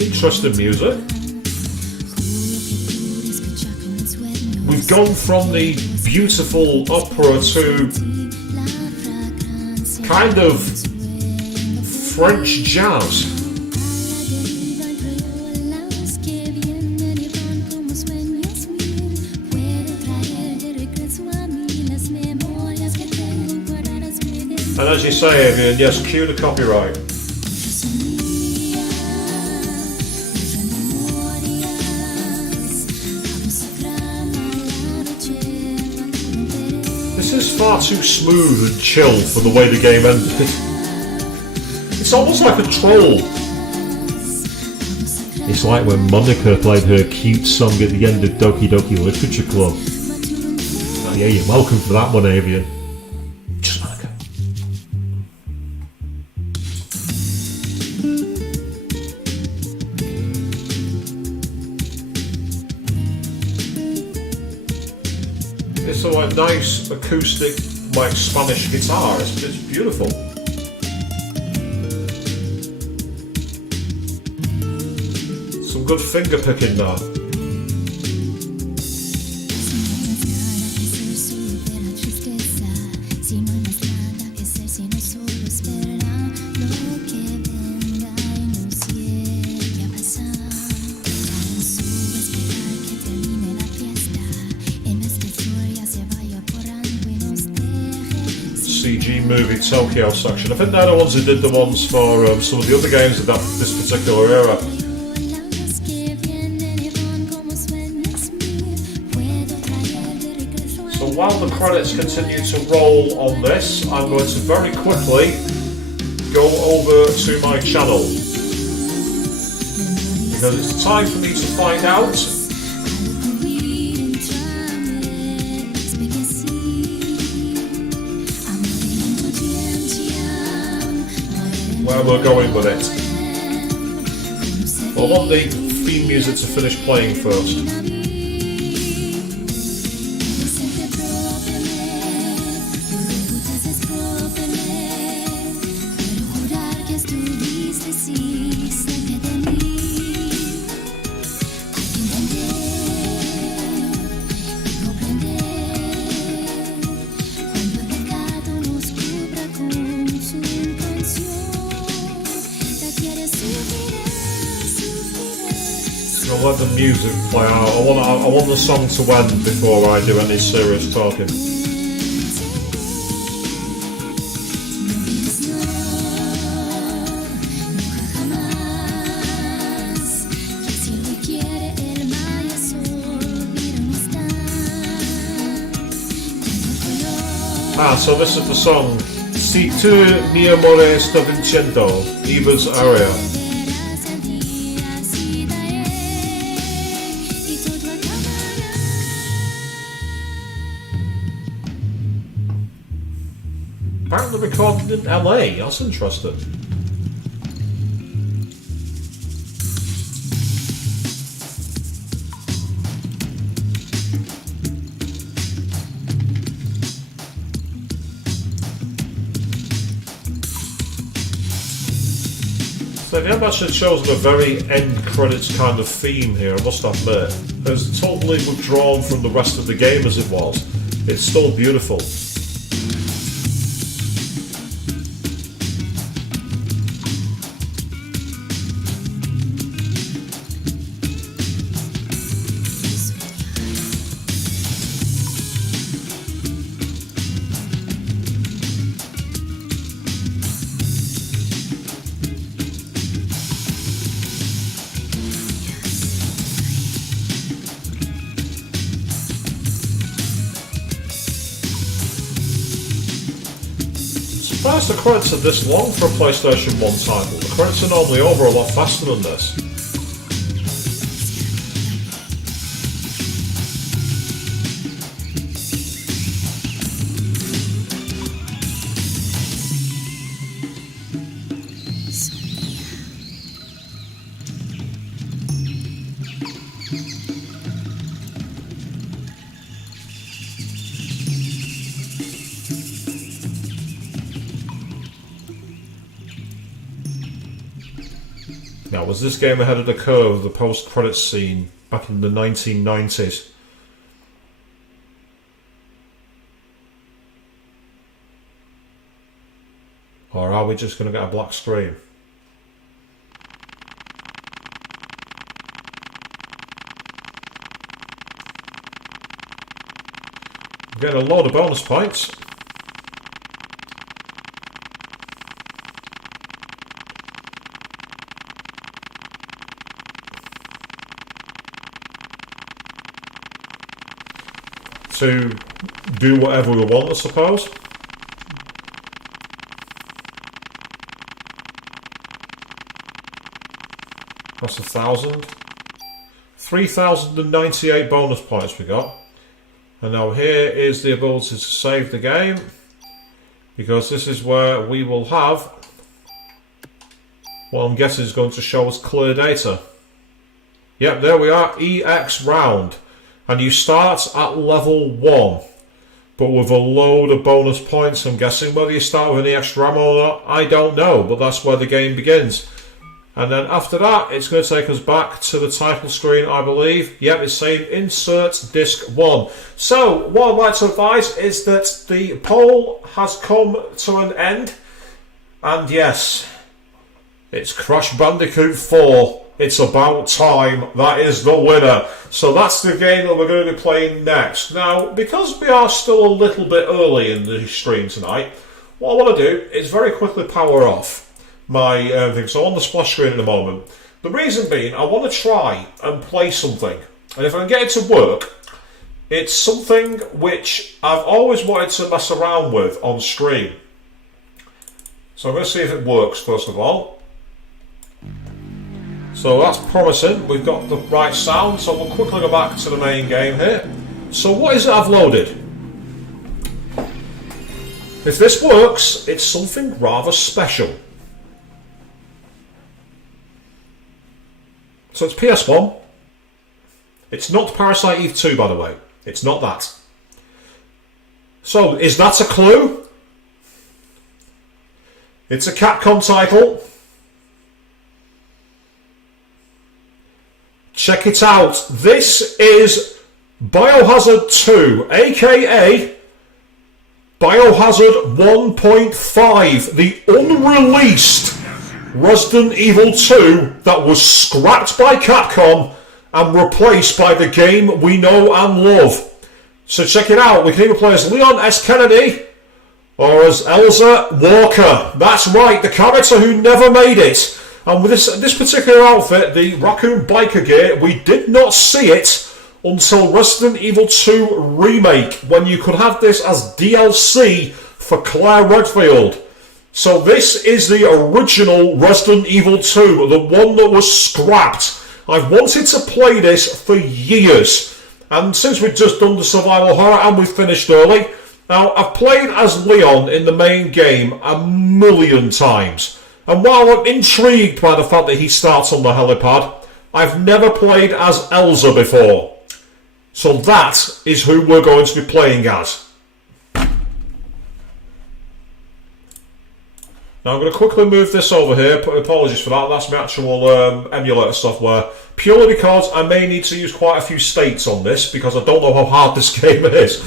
Interesting music. We've gone from the beautiful opera to kind of French jazz. And as you say, Avian, yes, cue the copyright. This is far too smooth and chill for the way the game ended. It's almost like a troll. It's like when Monica played her cute song at the end of Doki Doki Literature Club. Oh yeah, you're welcome for that one, Avian. It's a nice acoustic, like Spanish guitar. It's beautiful. Some good finger picking there. CG movie Tokyo section. I think they're the ones who did the ones for some of the other games of this particular era. So while the credits continue to roll on this, I'm going to very quickly go over to my channel, because it's time for me to find out where we're going with it. Well, I want the theme music to finish playing first. I'll let the music play out. I want the song to end before I do any serious talking. So this is the song Si tu mi amore sto vincendo, Eva's aria. Apparently recorded in LA, that's interesting. So they have actually chosen a very end credits kind of theme here, I must admit. It's totally withdrawn from the rest of the game as it was. It's still beautiful. Surprised the credits are this long for a PlayStation 1 title. The credits are normally over a lot faster than this. Now, was this game ahead of the curve of the post-credits scene back in the 1990s? Or are we just going to get a black screen? I'm getting a load of bonus points. To do whatever we want, I suppose. That's 1,000. 3,098 bonus points we got. And now here is the ability to save the game, because this is where we will have what I'm guessing is going to show us clear data. Yep, there we are, EX round. And you start at level 1, but with a load of bonus points. I'm guessing whether you start with any extra ammo or not, I don't know, but that's where the game begins. And then after that, it's going to take us back to the title screen, I believe. Yep, it's saying insert disc 1. So, what I'd like to advise is that the poll has come to an end. And yes, it's Crash Bandicoot 4. It's about time. That is the winner. So that's the game that we're going to be playing next. Now, because we are still a little bit early in the stream tonight, what I want to do is very quickly power off my thing. So on the splash screen at the moment. The reason being, I want to try and play something. And if I can get it to work, it's something which I've always wanted to mess around with on stream. So I'm going to see if it works first of all. So that's promising. We've got the right sound, so we'll quickly go back to the main game here. So what is it I've loaded? If this works, it's something rather special. So it's PS1. It's not Parasite Eve 2, by the way. It's not that. So, is that a clue? It's a Capcom title. Check it out. This is Biohazard 2, aka Biohazard 1.5, the unreleased Resident Evil 2 that was scrapped by Capcom and replaced by the game we know and love. So check it out. We can either play as Leon S. Kennedy or as Elsa Walker. That's right, the character who never made it. And with this particular outfit, the raccoon biker gear, we did not see it until Resident Evil 2 Remake, when you could have this as DLC for Claire Redfield. So this is the original Resident Evil 2, the one that was scrapped. I've wanted to play this for years, and since we've just done the survival horror and we've finished early, now I've played as Leon in the main game a million times. And while I'm intrigued by the fact that he starts on the helipad, I've never played as Elsa before. So that is who we're going to be playing as. Now I'm going to quickly move this over here. Apologies for that. That's my actual emulator software. Purely because I may need to use quite a few states on this because I don't know how hard this game is.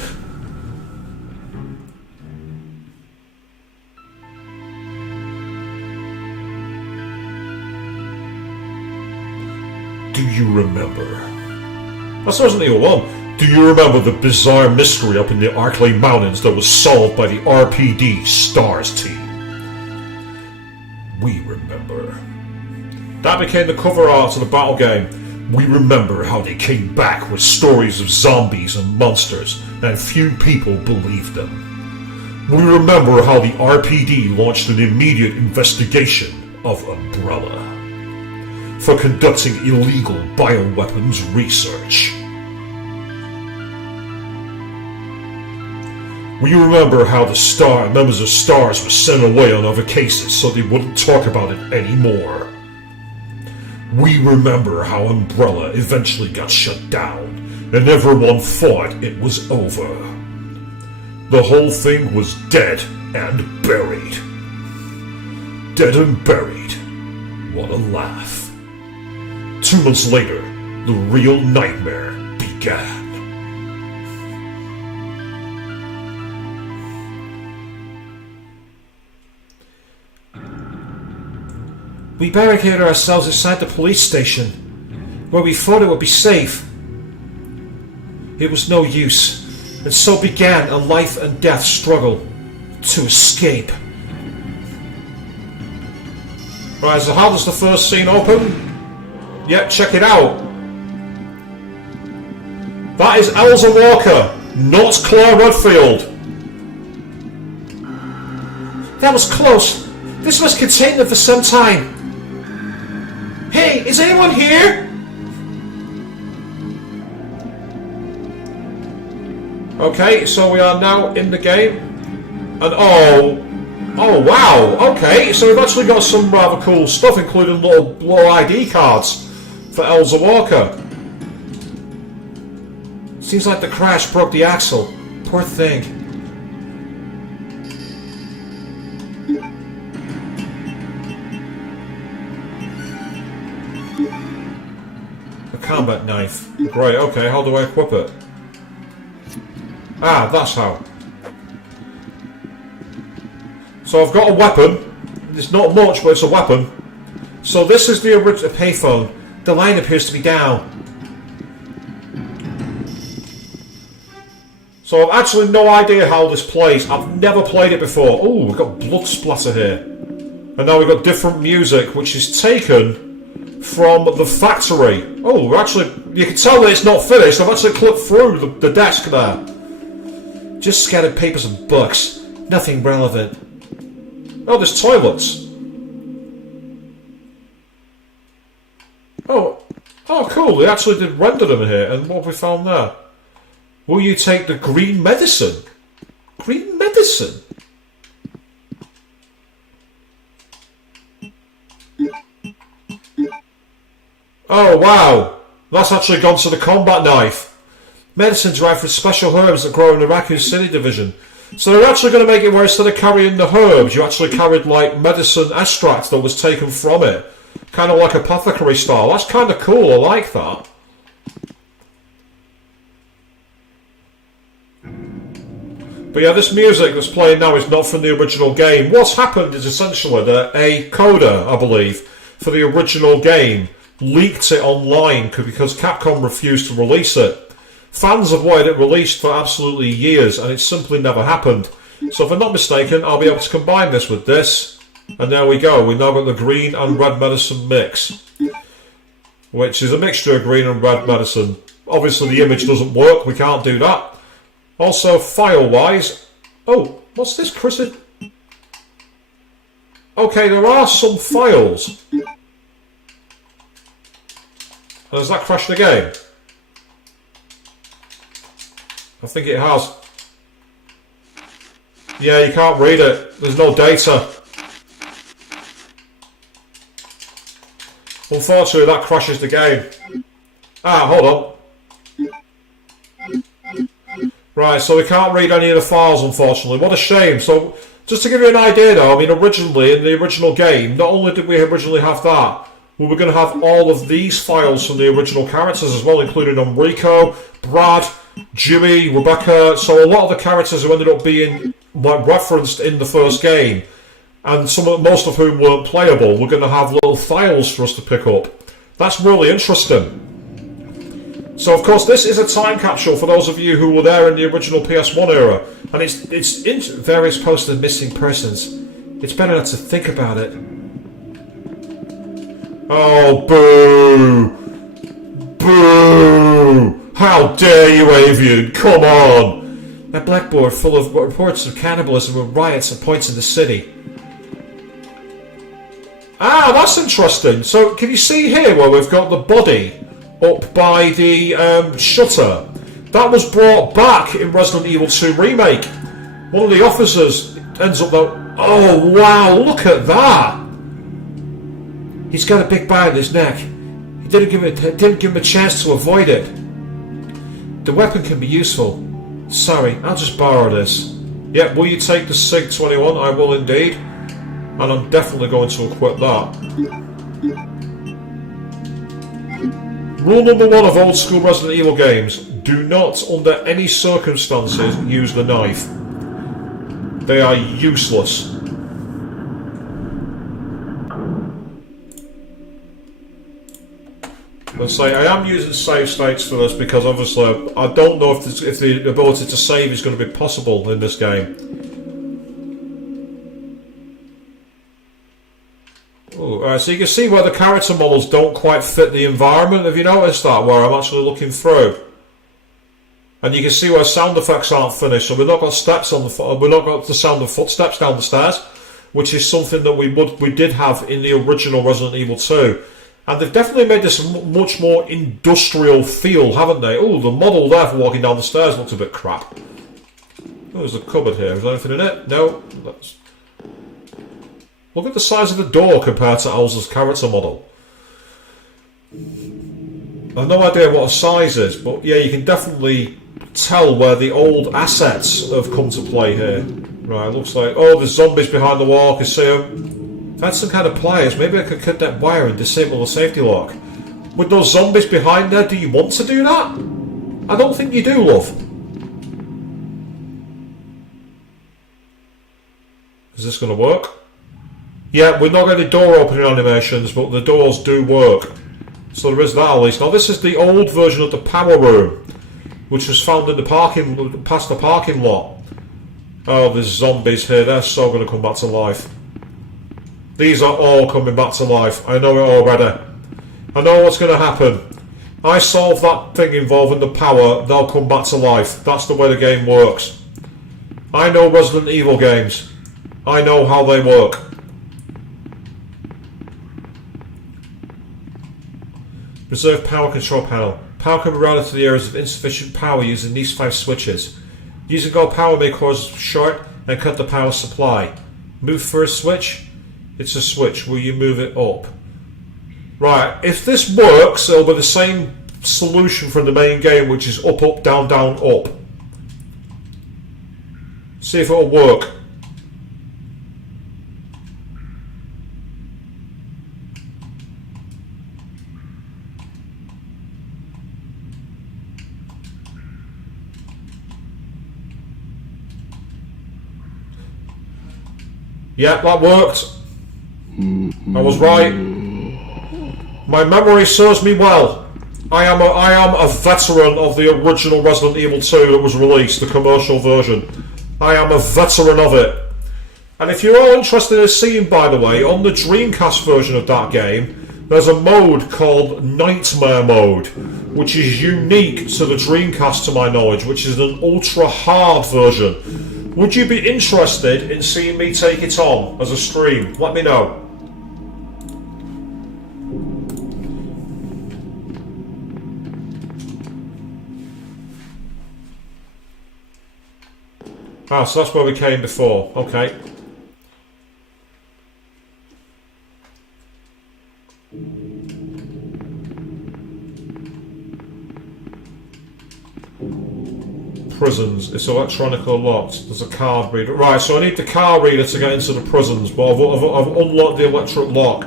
Do you remember? That's wasn't the one. Do you remember the bizarre mystery up in the Arklay Mountains that was solved by the RPD STARS team? We remember. That became the cover art of the battle game. We remember how they came back with stories of zombies and monsters, and few people believed them. We remember how the RPD launched an immediate investigation of Umbrella for conducting illegal bioweapons research. We remember how the members of STARS were sent away on other cases so they wouldn't talk about it anymore. We remember how Umbrella eventually got shut down and everyone thought it was over. The whole thing was dead and buried. Dead and buried. What a laugh. 2 months later, the real nightmare began. We barricaded ourselves inside the police station, where we thought it would be safe. It was no use, and so began a life and death struggle to escape. Right, so how does the first scene open? Yeah, check it out. That is Elsa Walker, not Claire Redfield. That was close. This must contain them for some time. Hey, is anyone here? Okay, so we are now in the game. And oh wow, okay, so we've actually got some rather cool stuff, including little ID cards for Elsa Walker. Seems like the crash broke the axle. Poor thing. A combat knife. Great, okay, how do I equip it? Ah, that's how. So I've got a weapon. It's not much, but it's a weapon. So this is the original payphone. The line appears to be down. So I've actually no idea how this plays. I've never played it before. Oh, we've got blood splatter here. And now we've got different music, which is taken from the factory. Oh, we're actually... You can tell that it's not finished. I've actually clipped through the desk there. Just scattered papers and books. Nothing relevant. Oh, there's toilets. Oh, cool. They actually did render them in here. And what have we found there? Will you take the green medicine? Green medicine? Oh, wow. That's actually gone to the combat knife. Medicine derived from special herbs that grow in the Raccoon City division. So they're actually going to make it where instead of carrying the herbs, you actually carried like medicine extract that was taken from it. Kind of like apothecary style. That's kind of cool. I like that. But yeah, this music that's playing now is not from the original game. What's happened is essentially that a coder, I believe, for the original game leaked it online because Capcom refused to release it. Fans have wanted it released for absolutely years, and it simply never happened. So if I'm not mistaken, I'll be able to combine this with this. And there we go. We've now got the green and red medicine mix, which is a mixture of green and red medicine. Obviously the image doesn't work. We can't do that. Also, file-wise... Oh, what's this, Chris? Okay, there are some files. And has that crashed the game? I think it has. Yeah, you can't read it. There's no data. Unfortunately, that crashes the game. Ah, hold on. Right, so we can't read any of the files, unfortunately. What a shame. So Just to give you an idea though, I mean originally, in the original game, not only did we originally have that, we were going to have all of these files from the original characters as well, including Enrico, Brad, Jimmy, Rebecca, so a lot of the characters who ended up being referenced in the first game, and most of whom weren't playable, we're going to have little files for us to pick up. That's really interesting. So of course this is a time capsule for those of you who were there in the original PS1 era, and it's in various posted missing persons. It's better not to think about it. Oh, boo! Boo! How dare you, Avian! Come on! A blackboard full of reports of cannibalism and riots at points in the city. Ah, that's interesting. So, can you see here where we've got the body up by the shutter? That was brought back in Resident Evil 2 Remake. One of the officers ends up though. Oh, wow, look at that! He's got a big bite in his neck. He didn't give him a chance to avoid it. The weapon can be useful. Sorry, I'll just borrow this. Yeah, will you take the SIG-21? I will indeed. And I'm definitely going to equip that. Rule number 1 of old school Resident Evil games. Do not, under any circumstances, use the knife. They are useless. And say I am using save states for this because obviously I don't know if the ability to save is going to be possible in this game. Alright, so you can see where the character models don't quite fit the environment. Have you noticed that? Where I'm actually looking through, and you can see where sound effects aren't finished. So we've not got steps on the we've not got the sound of footsteps down the stairs, which is something that we did have in the original Resident Evil 2. And they've definitely made this a much more industrial feel, haven't they? Oh, the model there for walking down the stairs looks a bit crap. Oh, there's a cupboard here. Is there anything in it? No. Look at the size of the door compared to Elsa's character model. I've no idea what a size is, but yeah, you can definitely tell where the old assets have come to play here. Right, looks like... Oh, there's zombies behind the wall. I can see them. If I had some kind of pliers, maybe I could cut that wire and disable the safety lock. With those zombies behind there, do you want to do that? I don't think you do, love. Is this going to work? Yeah, we're not getting door opening animations, but the doors do work. So there is that at least. Now this is the old version of the power room, which was found in the past the parking lot. Oh, there's zombies here. They're so going to come back to life. These are all coming back to life. I know it already. I know what's going to happen. I solve that thing involving the power, they'll come back to life. That's the way the game works. I know Resident Evil games. I know how they work. Reserve power control panel. Power can be routed to the areas of insufficient power using these 5 switches. Using all power may cause short and cut the power supply. Move first switch. It's a switch. Will you move it up? Right, if this works, it'll be the same solution from the main game, which is up, up, down, down, up. See if it'll work. Yeah, that worked. I was right. My memory serves me well. I am a veteran of the original Resident Evil 2 that was released, the commercial version. I am a veteran of it. And if you're all interested in seeing, by the way, on the Dreamcast version of that game, there's a mode called Nightmare Mode, which is unique to the Dreamcast to my knowledge, which is an ultra hard version. Would you be interested in seeing me take it on as a stream? Let me know. Ah, so that's where we came before. Okay. prisons. It's electronically locked. There's a card reader. Right, so I need the card reader to get into the prisons, but I've unlocked the electric lock.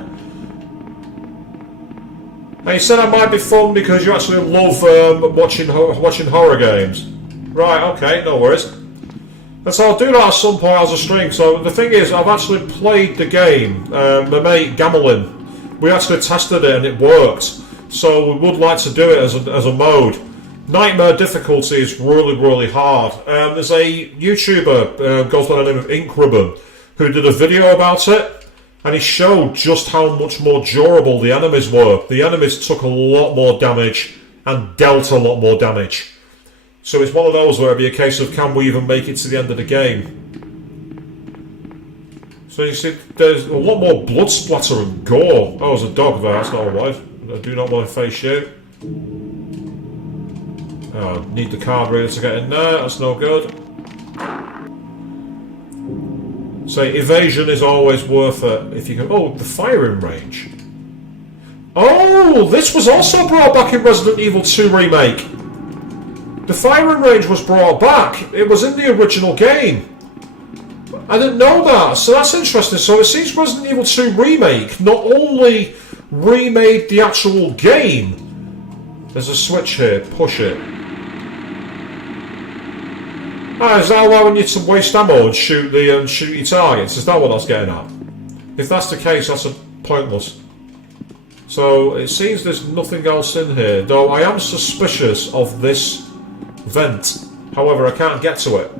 Now you said I might be fun because you actually love watching horror games. Right, okay, no worries. And so I'll do that at some point as a stream. So the thing is, I've actually played the game. My mate Gamelin, we actually tested it and it worked. So we would like to do it as a mode. Nightmare difficulty is really, really hard. There's a YouTuber, goes by the name of Ink Ribbon, who did a video about it. And he showed just how much more durable the enemies were. The enemies took a lot more damage and dealt a lot more damage. So it's one of those where it'd be a case of, can we even make it to the end of the game? So you see, there's a lot more blood splatter and gore. Oh, there's a dog there, that's not a wife. I do not want to face you. Oh, need the card reader to get in there, that's no good. So evasion is always worth it if you can. Oh, the firing range. Oh, this was also brought back in Resident Evil 2 Remake. The firing range was brought back. It was in the original game. I didn't know that, so that's interesting. So it seems Resident Evil 2 Remake not only remade the actual game. There's a switch here. Push it. Ah, is that allowing you to waste ammo and shoot your targets? Is that what that's getting at? If that's the case, that's pointless. So it seems there's nothing else in here, though I am suspicious of this vent. However, I can't get to it.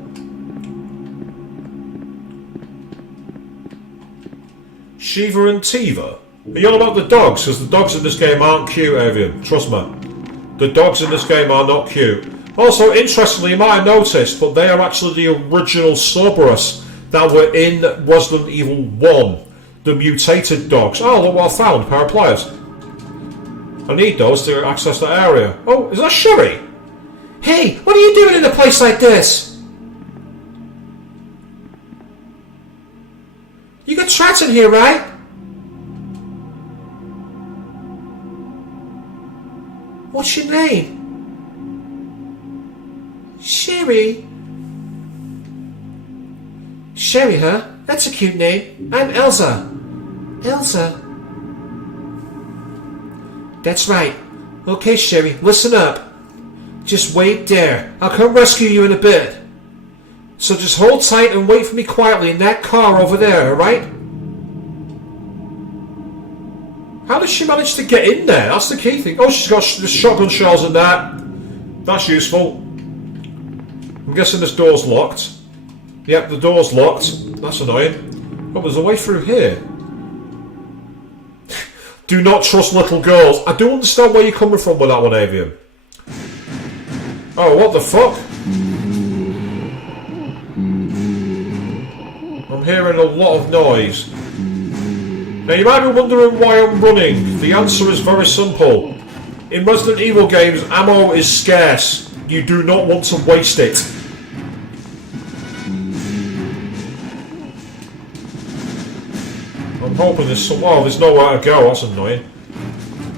Shiva and Tiva? Are you on about the dogs? Because the dogs in this game aren't cute, Avian. Trust me. The dogs in this game are not cute. Also, interestingly, you might have noticed, but they are actually the original Cerberus that were in Resident Evil 1. The mutated dogs. Oh, look what I found. A pair of pliers. I need those to access that area. Oh, is that Sherry? Hey, what are you doing in a place like this? You got traps in here, right? What's your name? Sherry? Sherry, huh? That's a cute name. I'm Elsa. Elsa? That's right. Okay, Sherry, listen up. Just wait there. I'll come rescue you in a bit. So just hold tight and wait for me quietly in that car over there, alright? How did she manage to get in there? That's the key thing. Oh, she's got the shotgun shells in that. That's useful. I'm guessing this door's locked. Yep, the door's locked. That's annoying. Oh, there's a way through here. Do not trust little girls. I do understand where you're coming from with that one, Avian. Oh, what the fuck? I'm hearing a lot of noise. Now you might be wondering why I'm running. The answer is very simple. In Resident Evil games, ammo is scarce. You do not want to waste it. I'm hoping there's some... Oh, there's nowhere to go. That's annoying.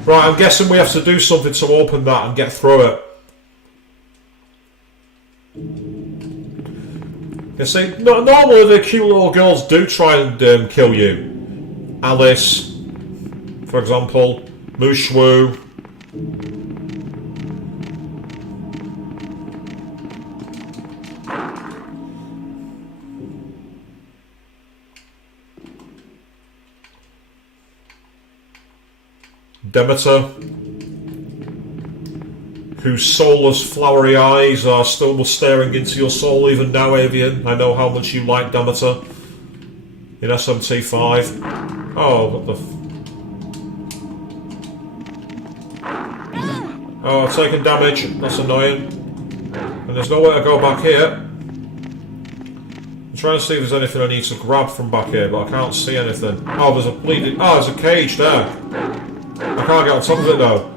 Right, I'm guessing we have to do something to open that and get through it. You see, normally the cute little girls do try and kill you. Alice, for example, Mushwoo. Demeter, whose soulless, flowery eyes are still staring into your soul even now, Avian. I know how much you like Demeter in SMT5. Oh, what the... Oh, I've taken damage. That's annoying. And there's nowhere to go back here. I'm trying to see if there's anything I need to grab from back here, but I can't see anything. Oh, there's a bleeding... Oh, there's a cage there. I can't get on top of it though.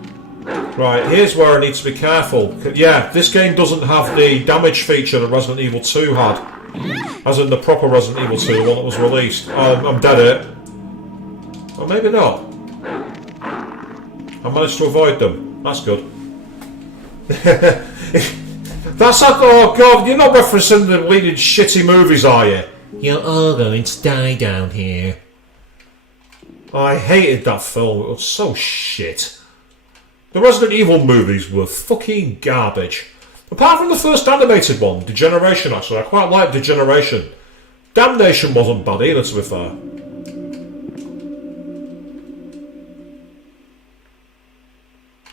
Right, here's where I need to be careful. Yeah, this game doesn't have the damage feature that Resident Evil 2 had. As in the proper Resident Evil 2, the one that was released. Oh, I'm dead at it. Or maybe not. I managed to avoid them. That's good. That's not. Oh God, you're not referencing the leading shitty movies, are you? You're all going to die down here. I hated that film. It was so shit. The Resident Evil movies were fucking garbage. Apart from the first animated one, Degeneration, actually. I quite liked Degeneration. Damnation wasn't bad either, to be fair.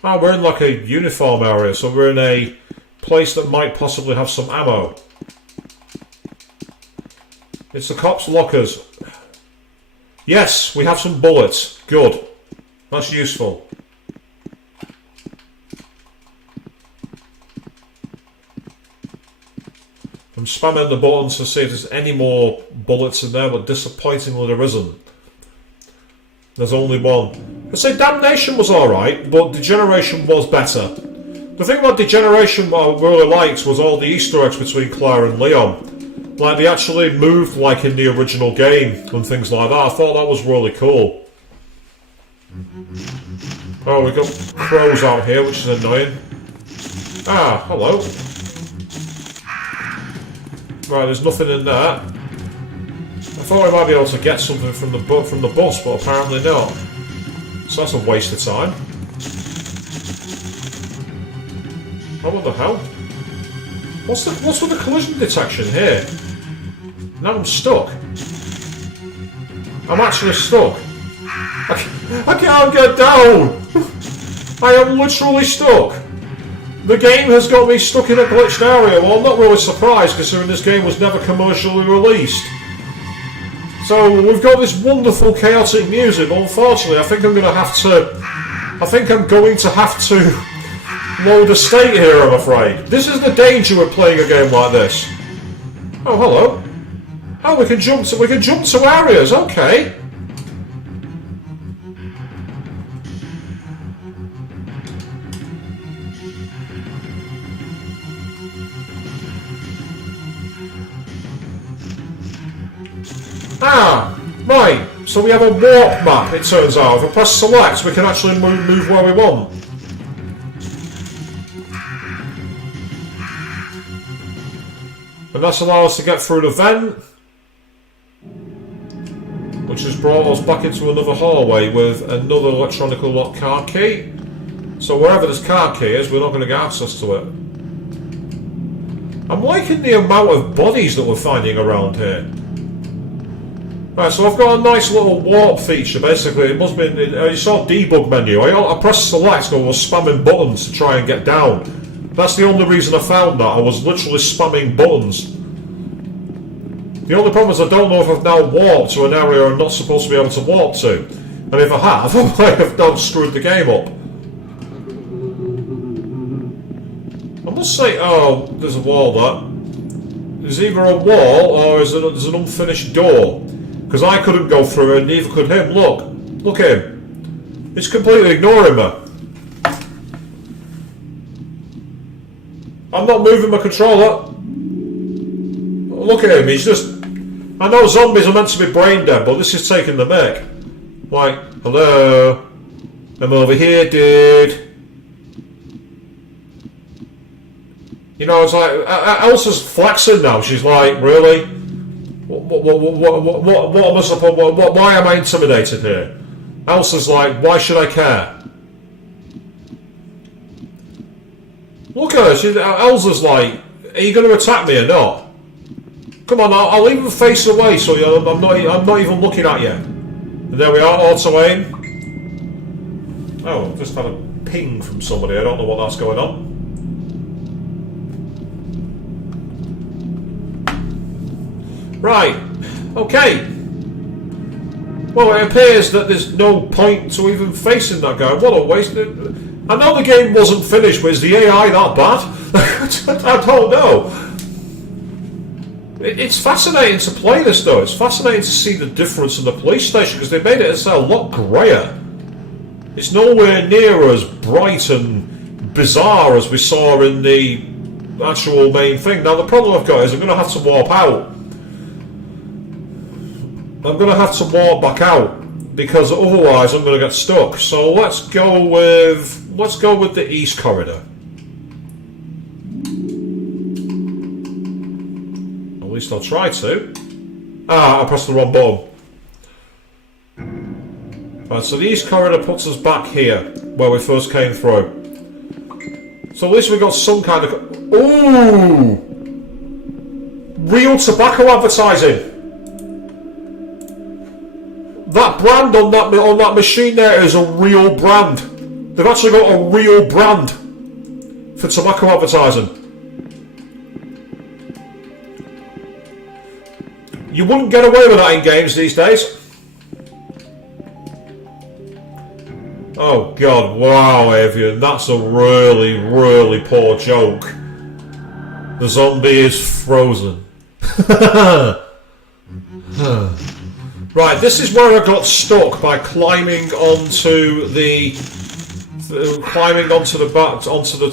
Oh, we're in like a uniform area, so we're in a place that might possibly have some ammo. It's the cops' lockers. Yes, we have some bullets. Good. That's useful. I'm spamming the buttons to see if there's any more bullets in there, but disappointingly there isn't. There's only one. I'd say Damnation was alright, but Degeneration was better. The thing about Degeneration I really liked was all the Easter eggs between Claire and Leon. Like, they actually moved like in the original game and things like that. I thought that was really cool. Oh, we've got crows out here, which is annoying. Ah, hello. Right, there's nothing in there. I thought we might be able to get something from the bus, but apparently not. So that's a waste of time. Oh, what the hell? What's with the collision detection here? Now I'm stuck. I'm actually stuck. I can't get down! I am literally stuck. The game has got me stuck in a glitched area. Well, I'm not really surprised, considering this game was never commercially released. So we've got this wonderful chaotic music, but unfortunately I think I'm going to have to load a state here, I'm afraid. This is the danger with playing a game like this. Oh, hello. Oh, we can jump to areas, okay. Ah, right. So we have a warp map, it turns out. If we press select, we can actually move where we want. And that's allowed us to get through the vent, which has brought us back into another hallway with another electronically locked card key. So wherever this card key is, we're not going to get access to it. I'm liking the amount of bodies that we're finding around here. Right, so I've got a nice little warp feature, basically. It must be, you saw debug menu. I pressed select and was spamming buttons to try and get down. That's the only reason I found that. I was literally spamming buttons. The only problem is I don't know if I've now warped to an area I'm not supposed to be able to warp to. And if I have, I might have done screwed the game up. I must say, oh, there's a wall there. There's either a wall or there's an unfinished door. Because I couldn't go through it and neither could him. Look at him. He's completely ignoring me. I'm not moving my controller. Look at him, he's just... I know zombies are meant to be brain dead, but this is taking the mick. Like, hello? I'm over here, dude. You know, it's like... Elsa's flexing now. She's like, really? What am I supposed... Why am I intimidated here? Elsa's like, why should I care? Look at her, Elsa's like, are you going to attack me or not? Come on, I'll even face away so I'm not even looking at you. And there we are, auto aim. Oh, just had a ping from somebody, I don't know what that's going on. Right, okay. Well, it appears that there's no point to even facing that guy. What a waste. I know the game wasn't finished, but is the AI that bad? I don't know. It's fascinating to play this, though. It's fascinating to see the difference in the police station, because they made it a lot greyer. It's nowhere near as bright and bizarre as we saw in the actual main thing. Now, the problem I've got is I'm going to have to warp out. I'm going to have to warp back out, because otherwise I'm going to get stuck. So let's go with the east corridor. least I'll try to. Ah, I pressed the wrong button. Right, so the east corridor puts us back here, where we first came through. So at least we got some kind of... Ooh! Real tobacco advertising! That brand on that machine there is a real brand. They've actually got a real brand for tobacco advertising. You wouldn't get away with that in games these days. Oh god, wow, Avian, that's a really, really poor joke. The zombie is frozen. Right, this is where I got stuck by climbing onto the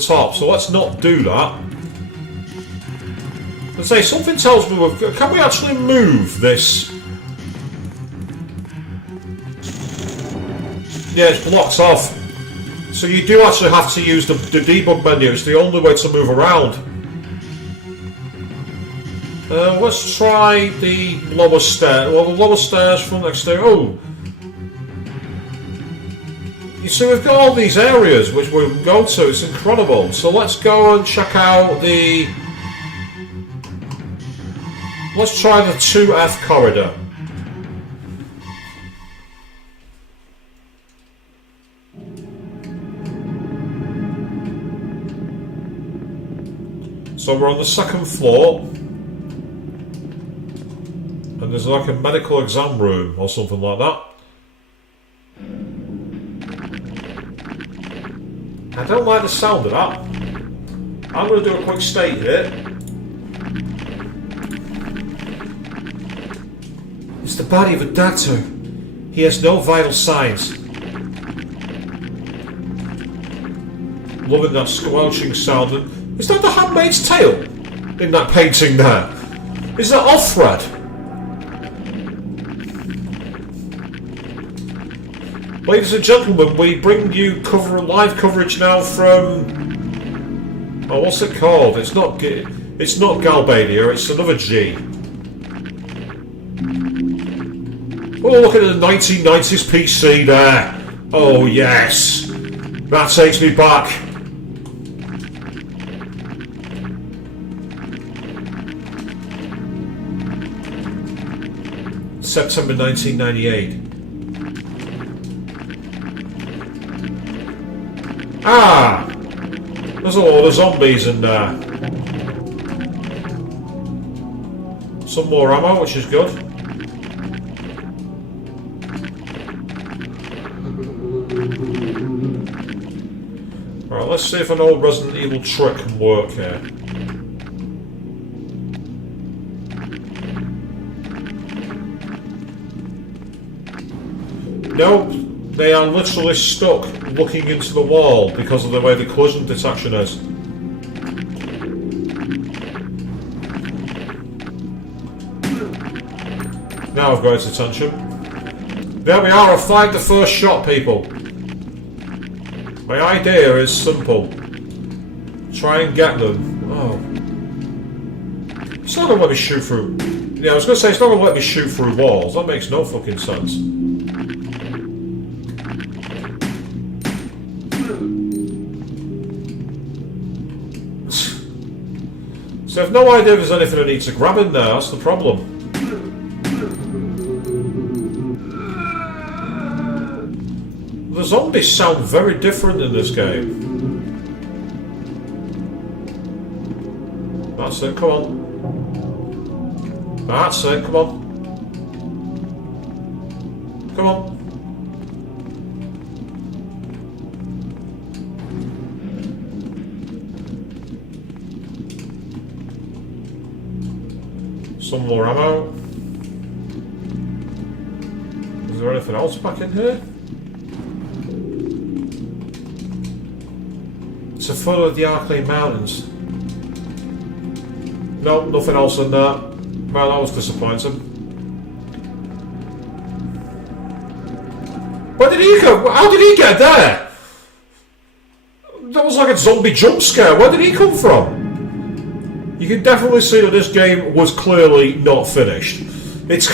top. So let's not do that. Let's say something tells me can we actually move this? Yeah, it's blocked off. So you do actually have to use the debug menu. It's the only way to move around. Let's try the lower stair. Well, the lower stairs from next to... Oh! You see, we've got all these areas which we can go to. It's incredible. So let's go and check out the... Let's try the 2F corridor. So we're on the second floor. And there's like a medical exam room or something like that. I don't like the sound of that. I'm going to do a quick state here. It's the body of a doctor. He has no vital signs. Loving that squelching sound. Is that the Handmaid's Tale in that painting there? Is that Offred? Ladies and gentlemen, we bring you live coverage now from... Oh, what's it called? It's not Galbadia, it's another G. Oh, look at the 1990s PC there. Oh, yes. That takes me back. September 1998. Ah! There's a lot of zombies in there. Some more ammo, which is good. Right, let's see if an old Resident Evil trick can work here. Nope, they are literally stuck looking into the wall because of the way the collision detection is. Now I've got its attention. There we are, I've fired the first shot, people. My idea is simple. Try and get them. Oh. It's not going to let me shoot through... Yeah, I was going to say, it's not going to let me shoot through walls. That makes no fucking sense. So I have no idea if there's anything I need to grab in there, that's the problem. The zombies sound very different in this game. That's it, come on. That's it, come on. Come on. Some more ammo. Is there anything else back in here? It's a photo of the Arklay Mountains. No, nothing else in there. Well, that was disappointing. Where did he go? How did he get there? That was like a zombie jump scare. Where did he come from? you can definitely see that this game was clearly not finished. It's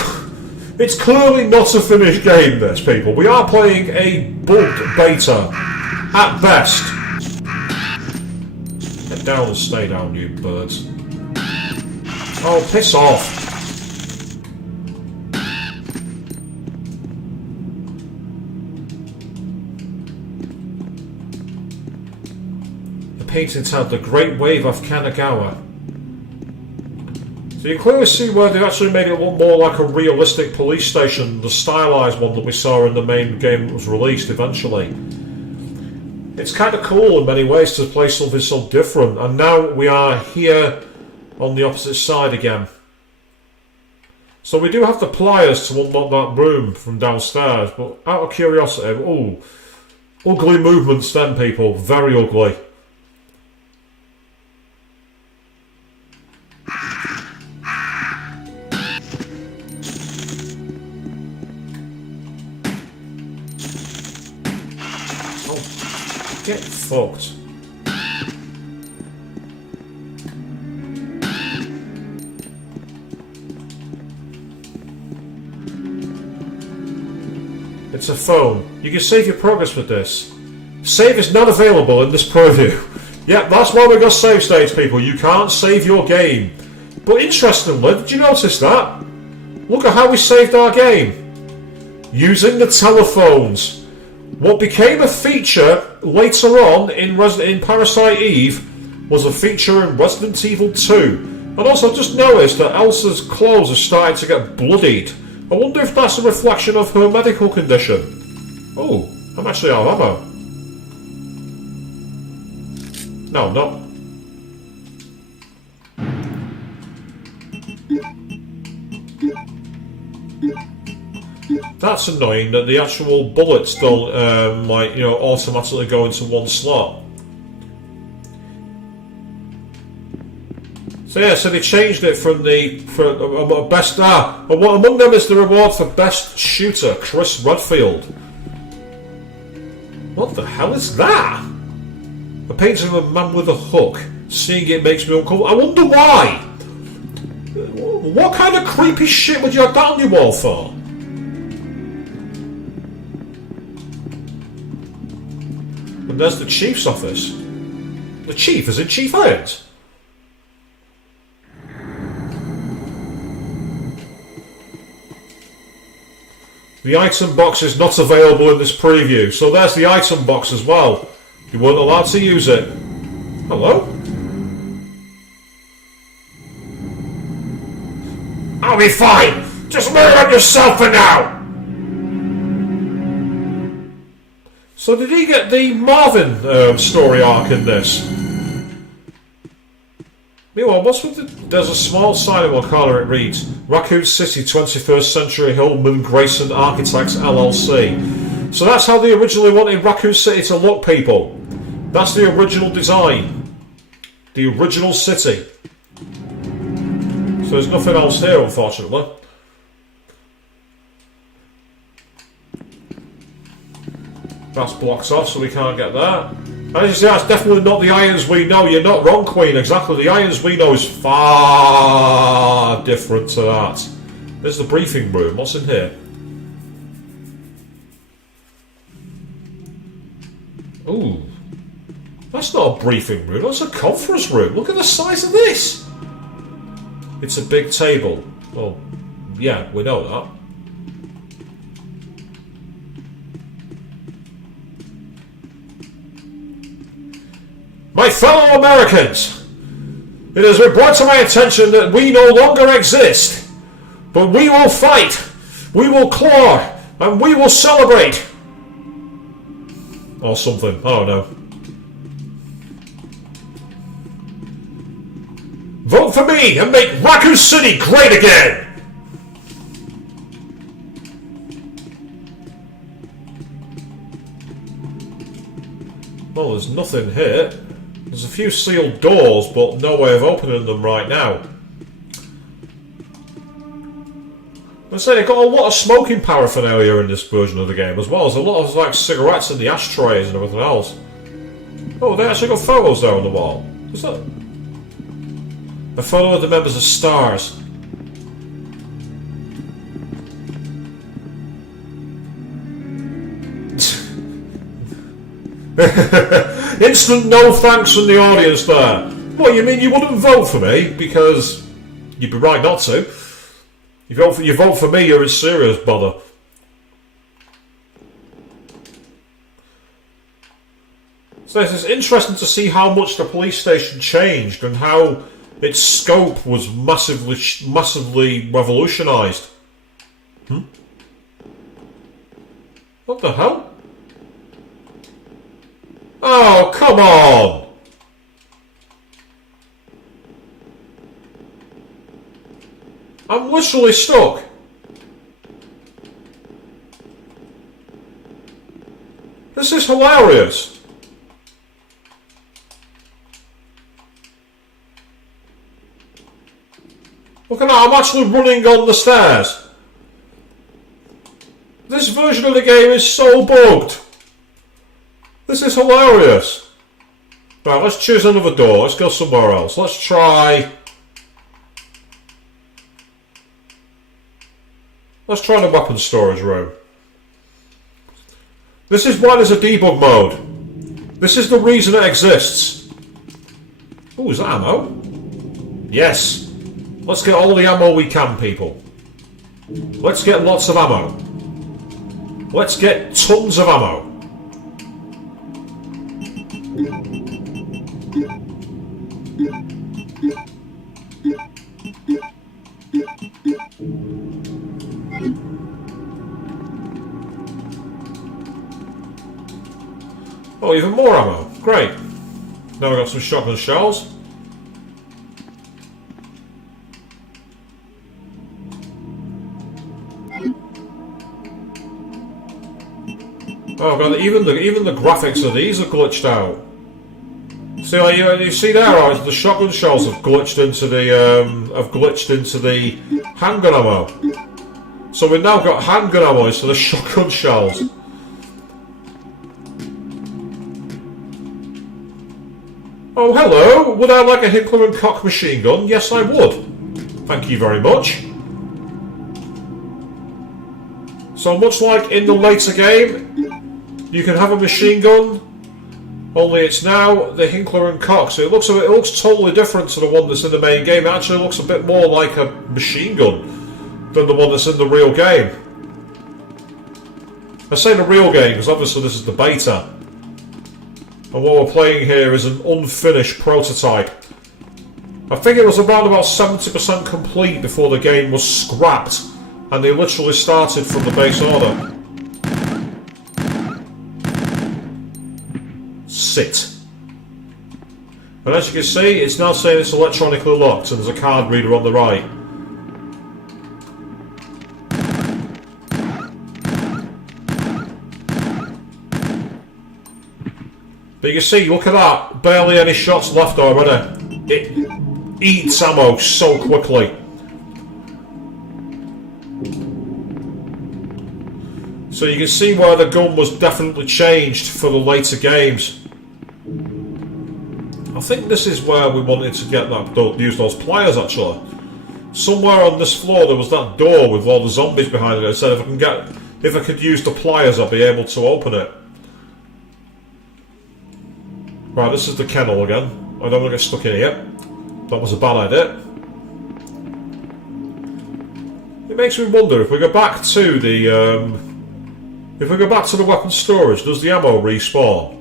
clearly not a finished game, this, people. We are playing a bugged beta, at best. Get down and stay down, you birds. Oh, piss off. The paintings have the Great Wave of Kanagawa. So you can clearly see where they actually made it look more like a realistic police station, the stylised one that we saw in the main game that was released eventually. It's kind of cool in many ways to play something so different, and now we are here on the opposite side again. So we do have the pliers to unlock that room from downstairs, but out of curiosity, oh, ugly movements then, people, very ugly. Get fucked. It's a phone. You can save your progress with this. Save is not available in this preview. Yeah, that's why we got save states, people. You can't save your game. But interestingly, did you notice that? Look at how we saved our game. Using the telephones. What became a feature later on in Parasite Eve was a feature in Resident Evil 2. And also just noticed that Elsa's clothes are starting to get bloodied. I wonder if that's a reflection of her medical condition. Oh, I'm actually out of ammo. No, not. That's annoying that the actual bullets don't, automatically go into one slot. So yeah, so they changed it from best. Among them is the reward for best shooter, Chris Redfield. What the hell is that? A painting of a man with a hook. Seeing it makes me uncomfortable. I wonder why. What kind of creepy shit would you have that on your wall for? And there's the chief's office. The chief is in Chief Irons. The item box is not available in this preview, so there's the item box as well. You weren't allowed to use it. Hello? I'll be fine! Just murder on yourself for now! So did he get the Marvin story arc in this? Meanwhile, what's with the... There's a small sign in one corner, it reads Raccoon City 21st Century Hillman Grayson Architects LLC. So that's how they originally wanted Raccoon City to look, people. That's the original design. The original city. So there's nothing else here, unfortunately. That's blocked off, so we can't get that. And as you see, that's definitely not the irons we know. You're not wrong, Queen. Exactly. The irons we know is far different to that. There's the briefing room. What's in here? Ooh. That's not a briefing room. That's a conference room. Look at the size of this. It's a big table. Well, yeah, we know that. My fellow Americans, it has been brought to my attention that we no longer exist, but we will fight, we will claw, and we will celebrate. Or something, I don't know. Vote for me and make Raccoon City great again! Well, there's nothing here. There's a few sealed doors, but no way of opening them right now. I say they've got a lot of smoking paraphernalia in this version of the game, as well as a lot of like cigarettes in the ashtrays and everything else. Oh, they actually got photos there on the wall. Is that? A photo of the members of STARS. Instant no thanks from the audience there. What, you mean you wouldn't vote for me? Because you'd be right not to. You vote for me, you're in serious bother. So it's interesting to see how much the police station changed and how its scope was massively revolutionised. What the hell? Oh, come on! I'm literally stuck. This is hilarious. Look at that, I'm actually running on the stairs. This version of the game is so bugged. This is hilarious. Right, let's choose another door. Let's go somewhere else. Let's try the weapons storage room. This is why there's a debug mode. This is the reason it exists. Oh, is that ammo? Yes. Let's get all the ammo we can, people. Let's get lots of ammo. Let's get tons of ammo. Oh, even more ammo. Great. Now we've got some shotgun shells. Oh god, even the graphics of these are glitched out. See, like, you see there, right, the shotgun shells have glitched into the handgun ammo. So we've now got handgun ammo instead of shotgun shells. Oh, hello! Would I like a Hinkler and Koch machine gun? Yes, I would. Thank you very much. So much like in the later game, you can have a machine gun, only it's now the Hinkler and Koch. So it looks totally different to the one that's in the main game. It actually looks a bit more like a machine gun than the one that's in the real game. I say the real game because obviously this is the beta. And what we're playing here is an unfinished prototype. I think it was around about 70% complete before the game was scrapped, and they literally started from the base order. Sit. And as you can see, it's now saying it's electronically locked, and there's a card reader on the right. But you can see, look at that, barely any shots left already. It eats ammo so quickly. So you can see where the gun was definitely changed for the later games. I think this is where we wanted to get that, use those pliers actually. Somewhere on this floor there was that door with all the zombies behind it. I said if I could use the pliers I'd be able to open it. Right, this is the kennel again. I don't want to get stuck in here. That was a bad idea. It makes me wonder if we go back to the weapon storage, does the ammo respawn?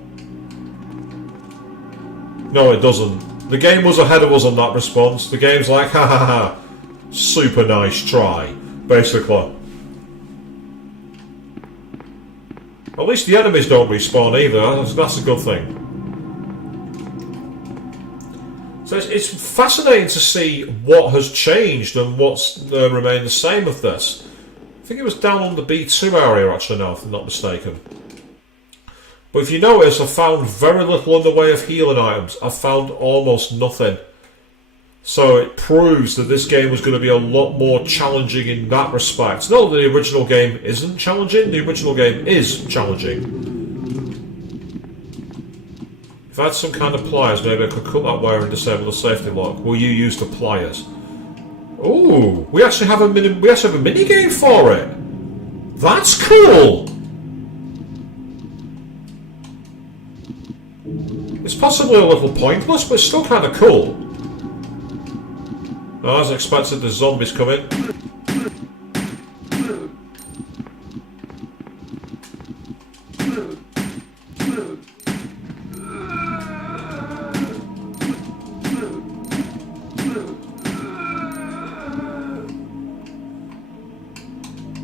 No, it doesn't. The game was ahead of us on that response. The game's like, ha ha ha, super nice try, basically. At least the enemies don't respawn either. That's a good thing. So it's fascinating to see what has changed and what's remained the same with this. I think it was down on the B2 area actually now, if I'm not mistaken. But if you notice, I found very little in the way of healing items. I found almost nothing. So it proves that this game was going to be a lot more challenging in that respect. Not that the original game isn't challenging, the original game is challenging. If I had some kind of pliers, maybe I could cut that wire and disable the safety lock. Will you use the pliers? Ooh, we actually have a mini game for it. That's cool. It's possibly a little pointless, but it's still kind of cool. Oh, as expected, the zombies come in.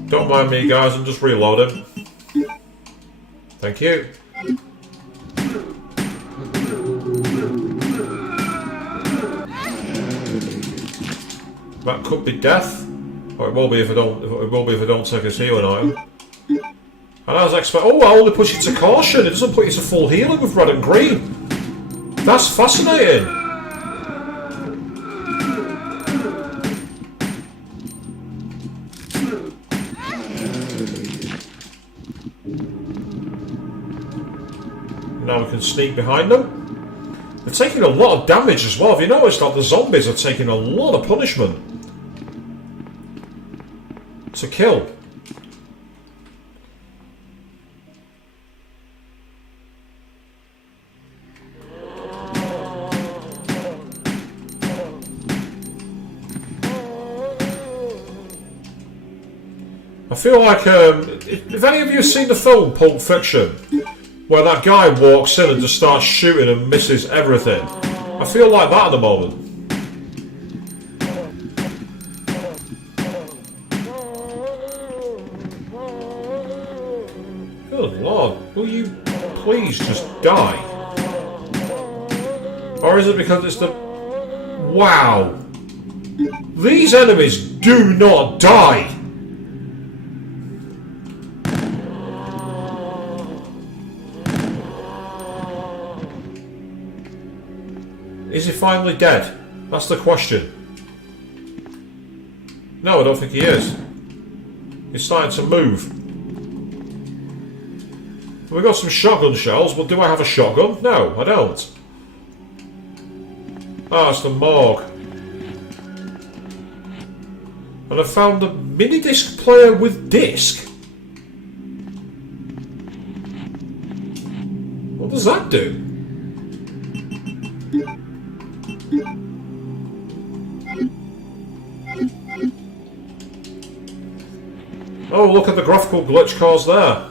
Don't mind me, guys, I'm just reloading. Thank you. That could be death, or it will be if I don't. It will be if I don't take his healing item. And I was expecting. Oh, I only push you to caution. It doesn't put you to full healing with red and green. That's fascinating. Now we can sneak behind them. They're taking a lot of damage as well. Have you noticed that the zombies are taking a lot of punishment to kill? I feel like, if any of you have seen the film Pulp Fiction, where that guy walks in and just starts shooting and misses everything, I feel like that at the moment. Good lord, will you please just die? Or is it because it's the... Wow! These enemies do not die! Is he finally dead? That's the question. No, I don't think he is. He's starting to move. We've got some shotgun shells, but do I have a shotgun? No, I don't. Ah, it's the morgue. And I found the mini-disc player with disc. What does that do? Oh, look at the graphical glitch caused there.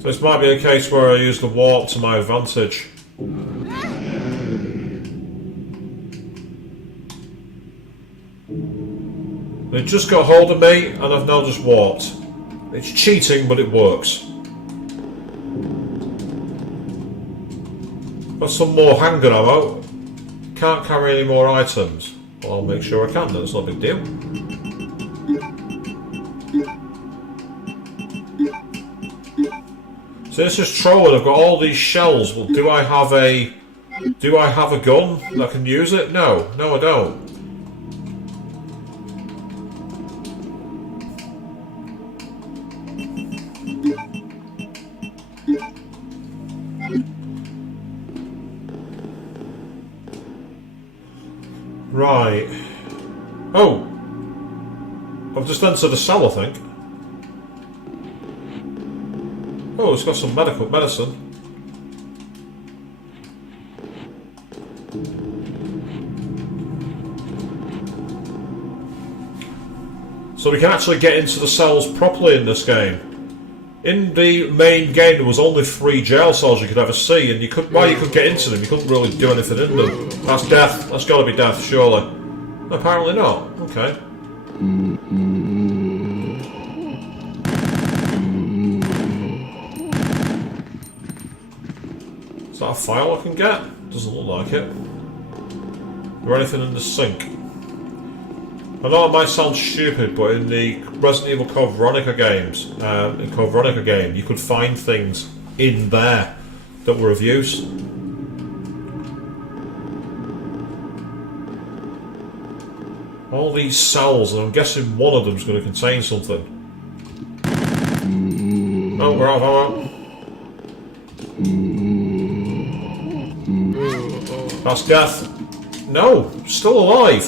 So this might be a case where I use the warp to my advantage. They just got hold of me and I've now just warped. It's cheating, but it works. Got some more handgun ammo. Can't carry any more items. Well, I'll make sure I can, that's not a big deal. So this is trolling, I've got all these shells. Well, do I have a gun that can use it? No, I don't. Right. Oh! I've just entered the cell, I think. Oh, it's got some medicine. So we can actually get into the cells properly in this game. In the main game, there was only 3 jail cells you could ever see, and you could get into them, you couldn't really do anything in them. That's death. That's got to be death, surely. Apparently not. Okay. Is that a file I can get? Doesn't look like it. Is there anything in the sink? I know it might sound stupid, but in the Resident Evil Code Veronica games, in Code Veronica game, you could find things in there that were of use. All these cells, and I'm guessing one of them is going to contain something. Oh, we're out of ammo. That's death. No, still alive.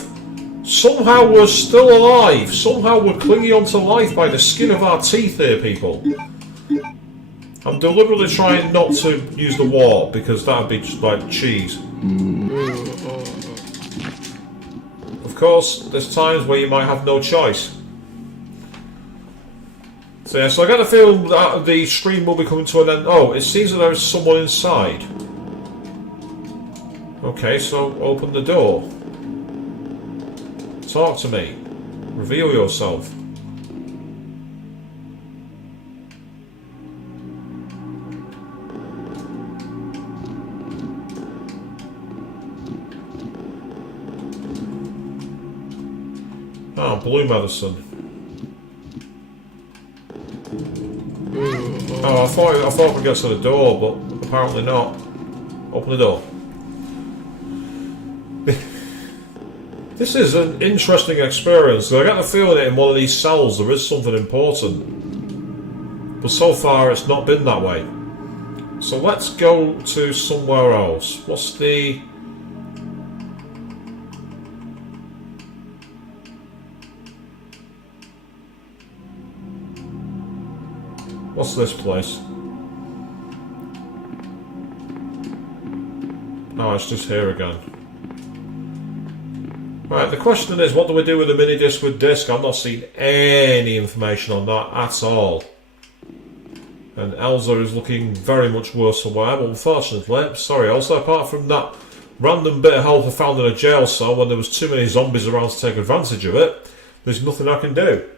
Somehow we're still alive. Somehow we're clinging on to life by the skin of our teeth here, people. I'm deliberately trying not to use the warp because that would be just like cheese. Of course, there's times where you might have no choice. So yeah, so I get the feeling that the stream will be coming to an end. Oh, it seems that there is someone inside. Okay, so open the door. Talk to me. Reveal yourself. Oh, blue medicine. Oh, I thought we got to the door, but apparently not. Open the door. This is an interesting experience. I get the feeling that in one of these cells there is something important. But so far it's not been that way. So let's go to somewhere else. What's the... What's this place? Oh, it's just here again. Right, the question is, what do we do with the mini disc with disc? I've not seen any information on that at all. And Elsa is looking very much worse for wear, but unfortunately, sorry Elsa, apart from that random bit of help I found in a jail cell when there was too many zombies around to take advantage of it, there's nothing I can do.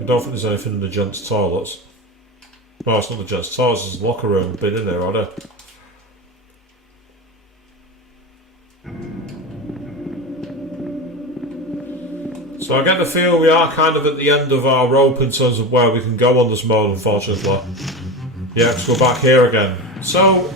I don't think there's anything in the gents' toilets. Well, it's not the gents' toilets, there's a locker room bit in there, are there? So I get the feel we are kind of at the end of our rope in terms of where we can go on this mode, unfortunately. Yeah, let's go back here again. So,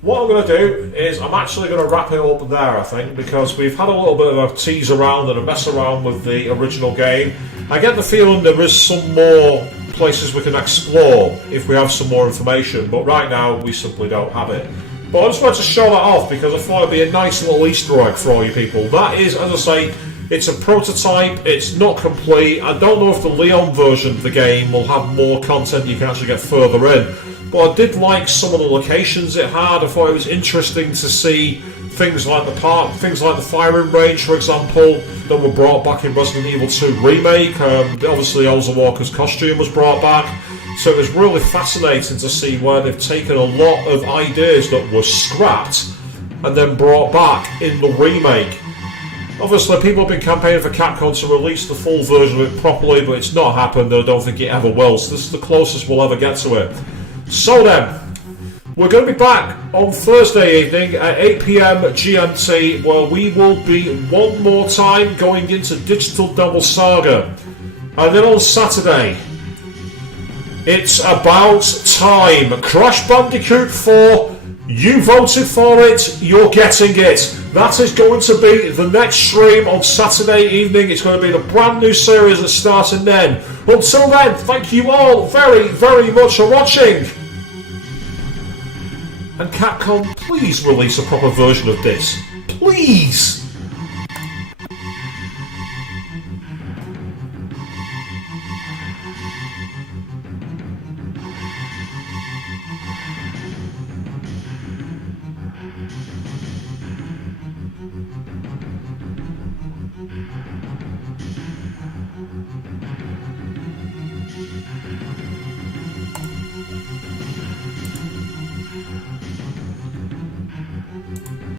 what I'm going to do is I'm actually going to wrap it up there, I think, because we've had a little bit of a tease around and a mess around with the original game. I get the feeling there is some more places we can explore if we have some more information, but right now we simply don't have it. But I just wanted to show that off because I thought it'd be a nice little Easter egg for all you people. That is, as I say, it's a prototype, it's not complete. I don't know if the Leon version of the game will have more content you can actually get further in. But I did like some of the locations it had. I thought it was interesting to see things like the park, things like the firing range, for example, that were brought back in Resident Evil 2 Remake. Obviously, Elsa Walker's costume was brought back. So it was really fascinating to see where they've taken a lot of ideas that were scrapped and then brought back in the remake. Obviously, people have been campaigning for Capcom to release the full version of it properly, but it's not happened, and I don't think it ever will. So this is the closest we'll ever get to it. So then, we're going to be back on Thursday evening at 8 PM GMT, where we will be one more time going into Digital Devil Saga. And then on Saturday, it's about time. Crash Bandicoot 4, you voted for it, you're getting it. That is going to be the next stream on Saturday evening. It's going to be the brand new series that's starting then. Until then, thank you all very, very much for watching. And Capcom, please release a proper version of this. Please!